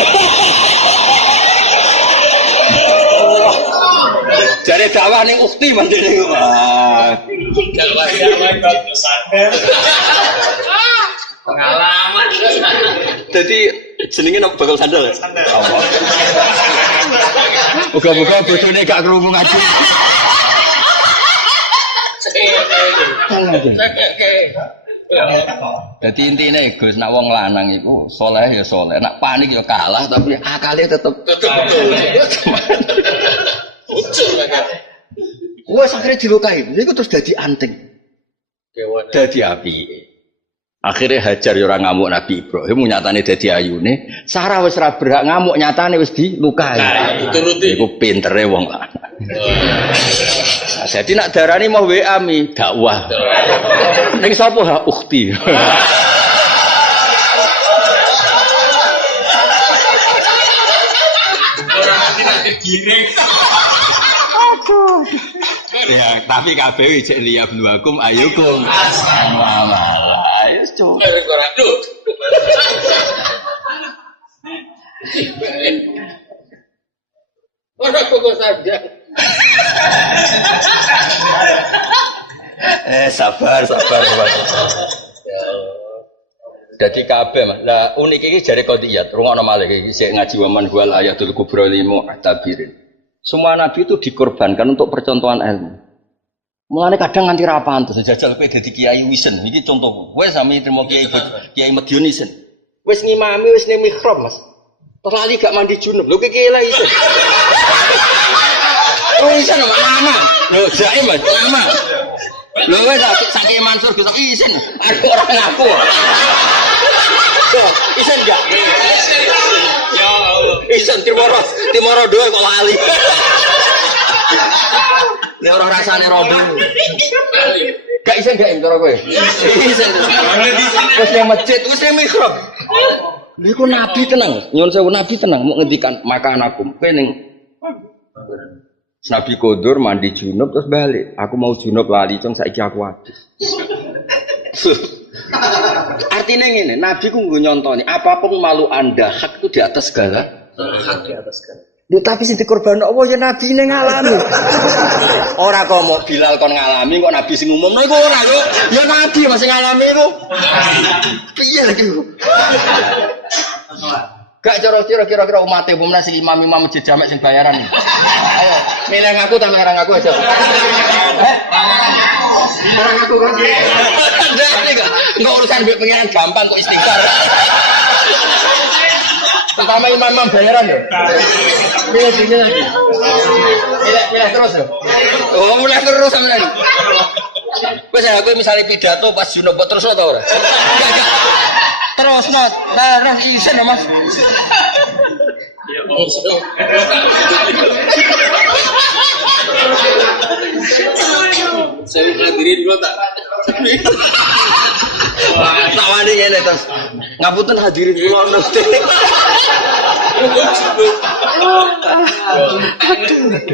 Jare dakwah ning ukti mantene. Dakwah kok sadar. Pengalaman. Jadi jenenge nang bakal sandal ya? Sandal. Buka-buka bojone gak krungu ngaji. Jadi intinya Gus, nak wong lanang itu soleh ya soleh, nak panik ya kalah, tapi akalnya tetep betul. Wah, akhirnya dilukai, itu terus jadi anting, jadi api. Akhirnya Hajar orang ngamuk Nabi Ibrahim, nyatane dadi ayune. Sarah wis ora berhak ngamuk, nyatane wis dilukai. Iku pintere wong lanang. Nah, jadi nak darani mau WA mi dakwah. Ning sapa ha ukhti. Ya, tapi kabeh cek liya bluakum ayukum. Ayo coba. Ora kok saja. Sabar. Jadi kabeh Mas. Lah unik iki jare qadiyat. Rungokno malih iki sik ngaji waman wal ayatul kubra limu tabirin. Semua nabi itu dikorbankan untuk percontohan ilmu. Mulane kadang nganti ra pantes jajal kowe dadi kiai wisen. Iki contoh. Kowe sami trimo kiai Madiun isen. Wis ngimami wis ning mihrab Mas. Terlali gak mandi junub. Lho iki lha isen. Oh isen mama. Lho jae Mas, mama. Lho wis saking Mansur besok isin. Aku ora ngaku. Isin enggak? Ya Allah. Isin timoro doe kok lali. Nek ora rasane rodo. Gak isin gak intro kowe. Isin. Wis yang masjid, wis yang mihrab. Niku nabi tenang, nyuwun sewu nabi tenang mau ngendikan makan aku. Pening Nabi kodur mandi junub terus balik. Aku mau junub lali cung saiki aku wadis. Artinya ngene, Nabi ku nggo nyontoni apapun malu Anda hak itu di atas segala. Hak di atas segala. Tapi sing dikorban Allah ya Nabi ne ngalami. Ora kok mau Bilal kon ngalami kok Nabi sing umumno iku ora kok. Ya Nabi masih ngalami iku. Piye lagi iku? Gak kira-kira umatnya bumna si imam-imam masjid jamek sing bayaran. Ayo, milih ngaku tak milih ngaku aja. Orang ngaku kan? Enggak urusan duit pengiran gampang kok istighfar. Terutama imam-imam bayaran ya. Milih sini lagi. Milih terus ya. Oh, mulai terus sama lagi. Wes aku misalnya pidato pas junub terus lo tau ora? Terus not, terus isen Mas. Saya hadirin dulu tak. Tawani ngene terus. Ngapunten hadirin kula ngerti.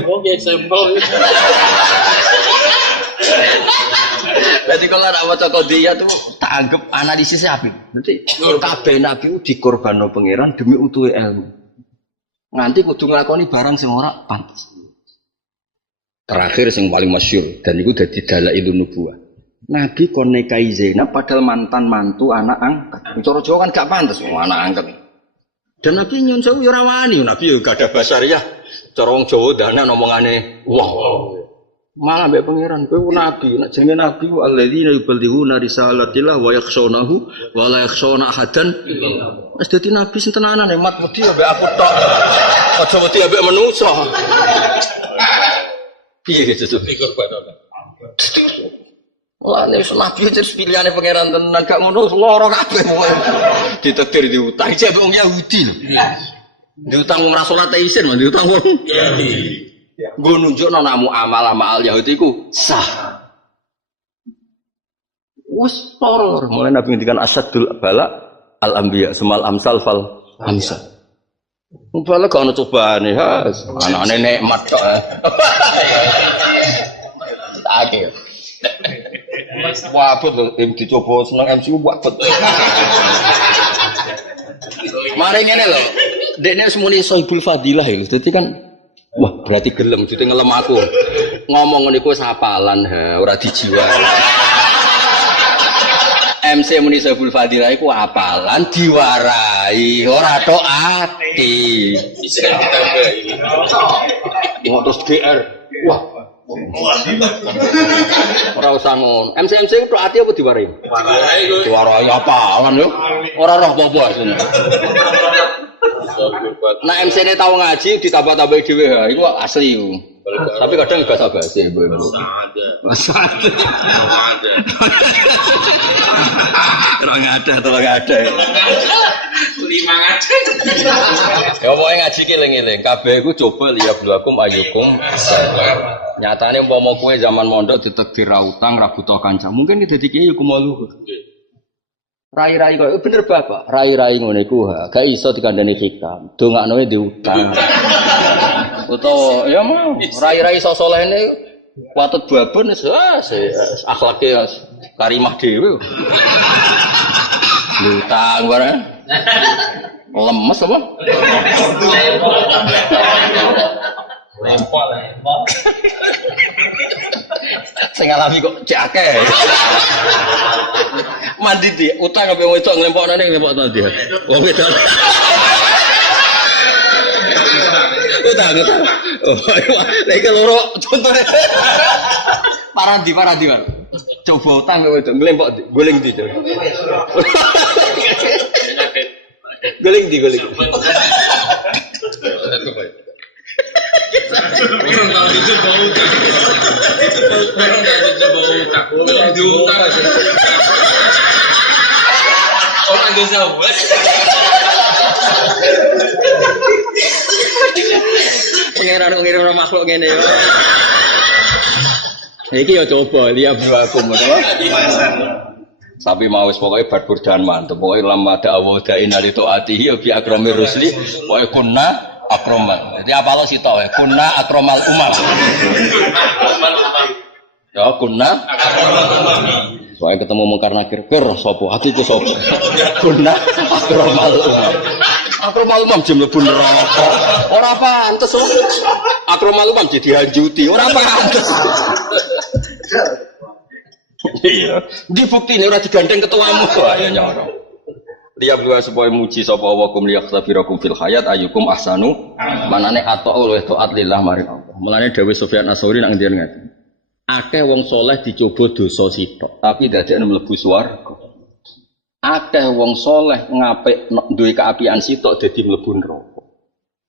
Oke, sampel. Jadi kalau nak baca kodiyah tuh tak anggap analisisnya apik. Nanti kabeh nabi dikorbanno pangeran demi utuhe ilmu. Nganti kudu nglakoni barang sing ora pantes. Terakhir sing paling masyhur dan itu dadi dalailun nubuwah. Nabi kon nikahi Zainab padahal mantan mantu anak angkat. Cara Jawa kan gak pantes anak angkat. Dan Nabi nyun sewu ya ora wani, Nabi ya gak ada basariah. Cara wong Jawa dana omongane wah. Malah mbek pangeran kowe nabi, nek jenenge nabi alladzina yuballighuna risalatillah wa yakhshawnahu wa la yakhshawna ahadan. Wis dadi nabi sing tenanan mat wedi mbek aku tok. Aja wedi mbek manusa. Piye gitu pikir kowe to. Wah, nek nabi terus pilihane pangeran tenan gak ngono lara kabeh. Ditetir diutang jek wong Yahudi lho. Diutang wong ra salat isin, diutang wong Yahudi. Gue nunjukno namu amal Yahudi ku sah. Wes toror mulai Nabi ngendikan asyadul bala al anbiya semal amsal fal amsal. Bala gak ono cobane ha, anane nikmat tok. Akhir. Wabut lho dicoba seneng MCU wabut. Mari ngene lho. Dekne semuni Sohibul Fadilah lho. Dadi kan wah berarti gelem, jadi ngelem aku ngomong niku sapalan, ora dijiwa. MC muni Sohibul Fadilah iku apalan diwarai, ora tok ati. Terus GR, wah. Ora usah ngono. MC ku tok ati apa diwarai? Diwarai apalan yo. Ora roh apa-apa asline. Nah MC ini tahu ngaji ditambah-tambah dhewe ha iku asli. Tapi kadang basa-basi ibu-ibu. Orang ada. Lima ngaji. Ya pokoknya ngaji keling-eling. Kabeh iku coba liya bluakum ayukum. Nyatane umpama kowe zaman mondok ditegir ra utang ra butuh kanca. Mungkin iki dadi kiye iku malu. Rai-rai kok bener Bapak. Rai-rai ngono iku gak iso dikandani hikam. Dongakno diutang. Utawa ya mau rai-rai solehne watut babon wis akhlake karimah dhewe. Diutang bareng. Lemes apa? Lempol. Sing ngalami kok cek akeh. Mandi di utang apa wedok nglempokne nglempok to dia. Wong wedok. Utang. Oh, lek loro contone. Parandi. Coba utang kok wedok nglempok goleng di. Goleng di. Orang tahu itu bau utang. Orang tahu itu bau utang. Belum diutang. Orang desa buat. Pengiran makhluk ngene ya. Iki ya coba lihat berlaku tapi mau pokoknya badburdan mantep pokoknya lama ada awal dain dari to'ati ya bi akromir rusli pokoknya kunna akromal jadi apa lo sih tau ya kunna akromal umam ya kunna soalnya ketemu mungkar nakir sopo aku itu sopo kunna akromal umam akromal umam jam lebih neraka orang pantes akromal umam jadi hanjuti orang pantes iya, di bukti ini orang digandeng ketuamu, ya nyorong. Dia berdua supaya muji sapa wakum liyaktabirakum fil hayat ayyukum ahsanu manane atau oleh taat lillah maring Allah. Mulane Dawe Sufyan Ats-Tsauri nak ngendian ngene. Akeh wong soleh dicoba dosa sitok, tapi dadekne mlebu swarga. Akeh wong soleh ngapik duwe kaapian sitok dadi mlebu neraka.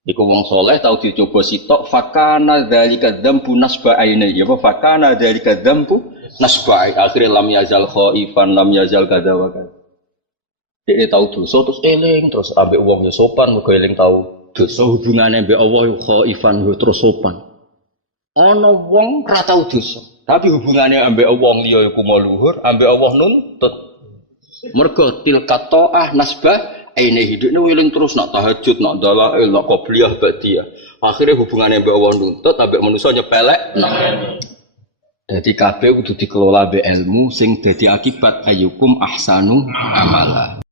Iku wong soleh tau dicoba sitok fakana dzalika dzambu nasba aine ya apa fakana dzalika dzambu nasba akhire lam yazal khaifan lam yazal kadza wa kadza. Dia tahu dosa terus eling terus ambek wong ya sopan muga eling tahu dosa hubungane mbek Allah khaifan yo terus sopan. Ana wong ora tau dosa tapi hubungane ambek wong liya iku luhur ambek Allah nuntut. Mergo tilka ta'ah nasbah aine hidupnya wiling terus nak tahajud, nak dalail, nak qobliyah ba'diyah. Akhirnya hubungannya mbek Allah nuntut, ambek manusia nyepelek. Nah. Jadi kabeh kudu dikelola mbek ilmu sing dadi akibat ayyukum ahsanu amala.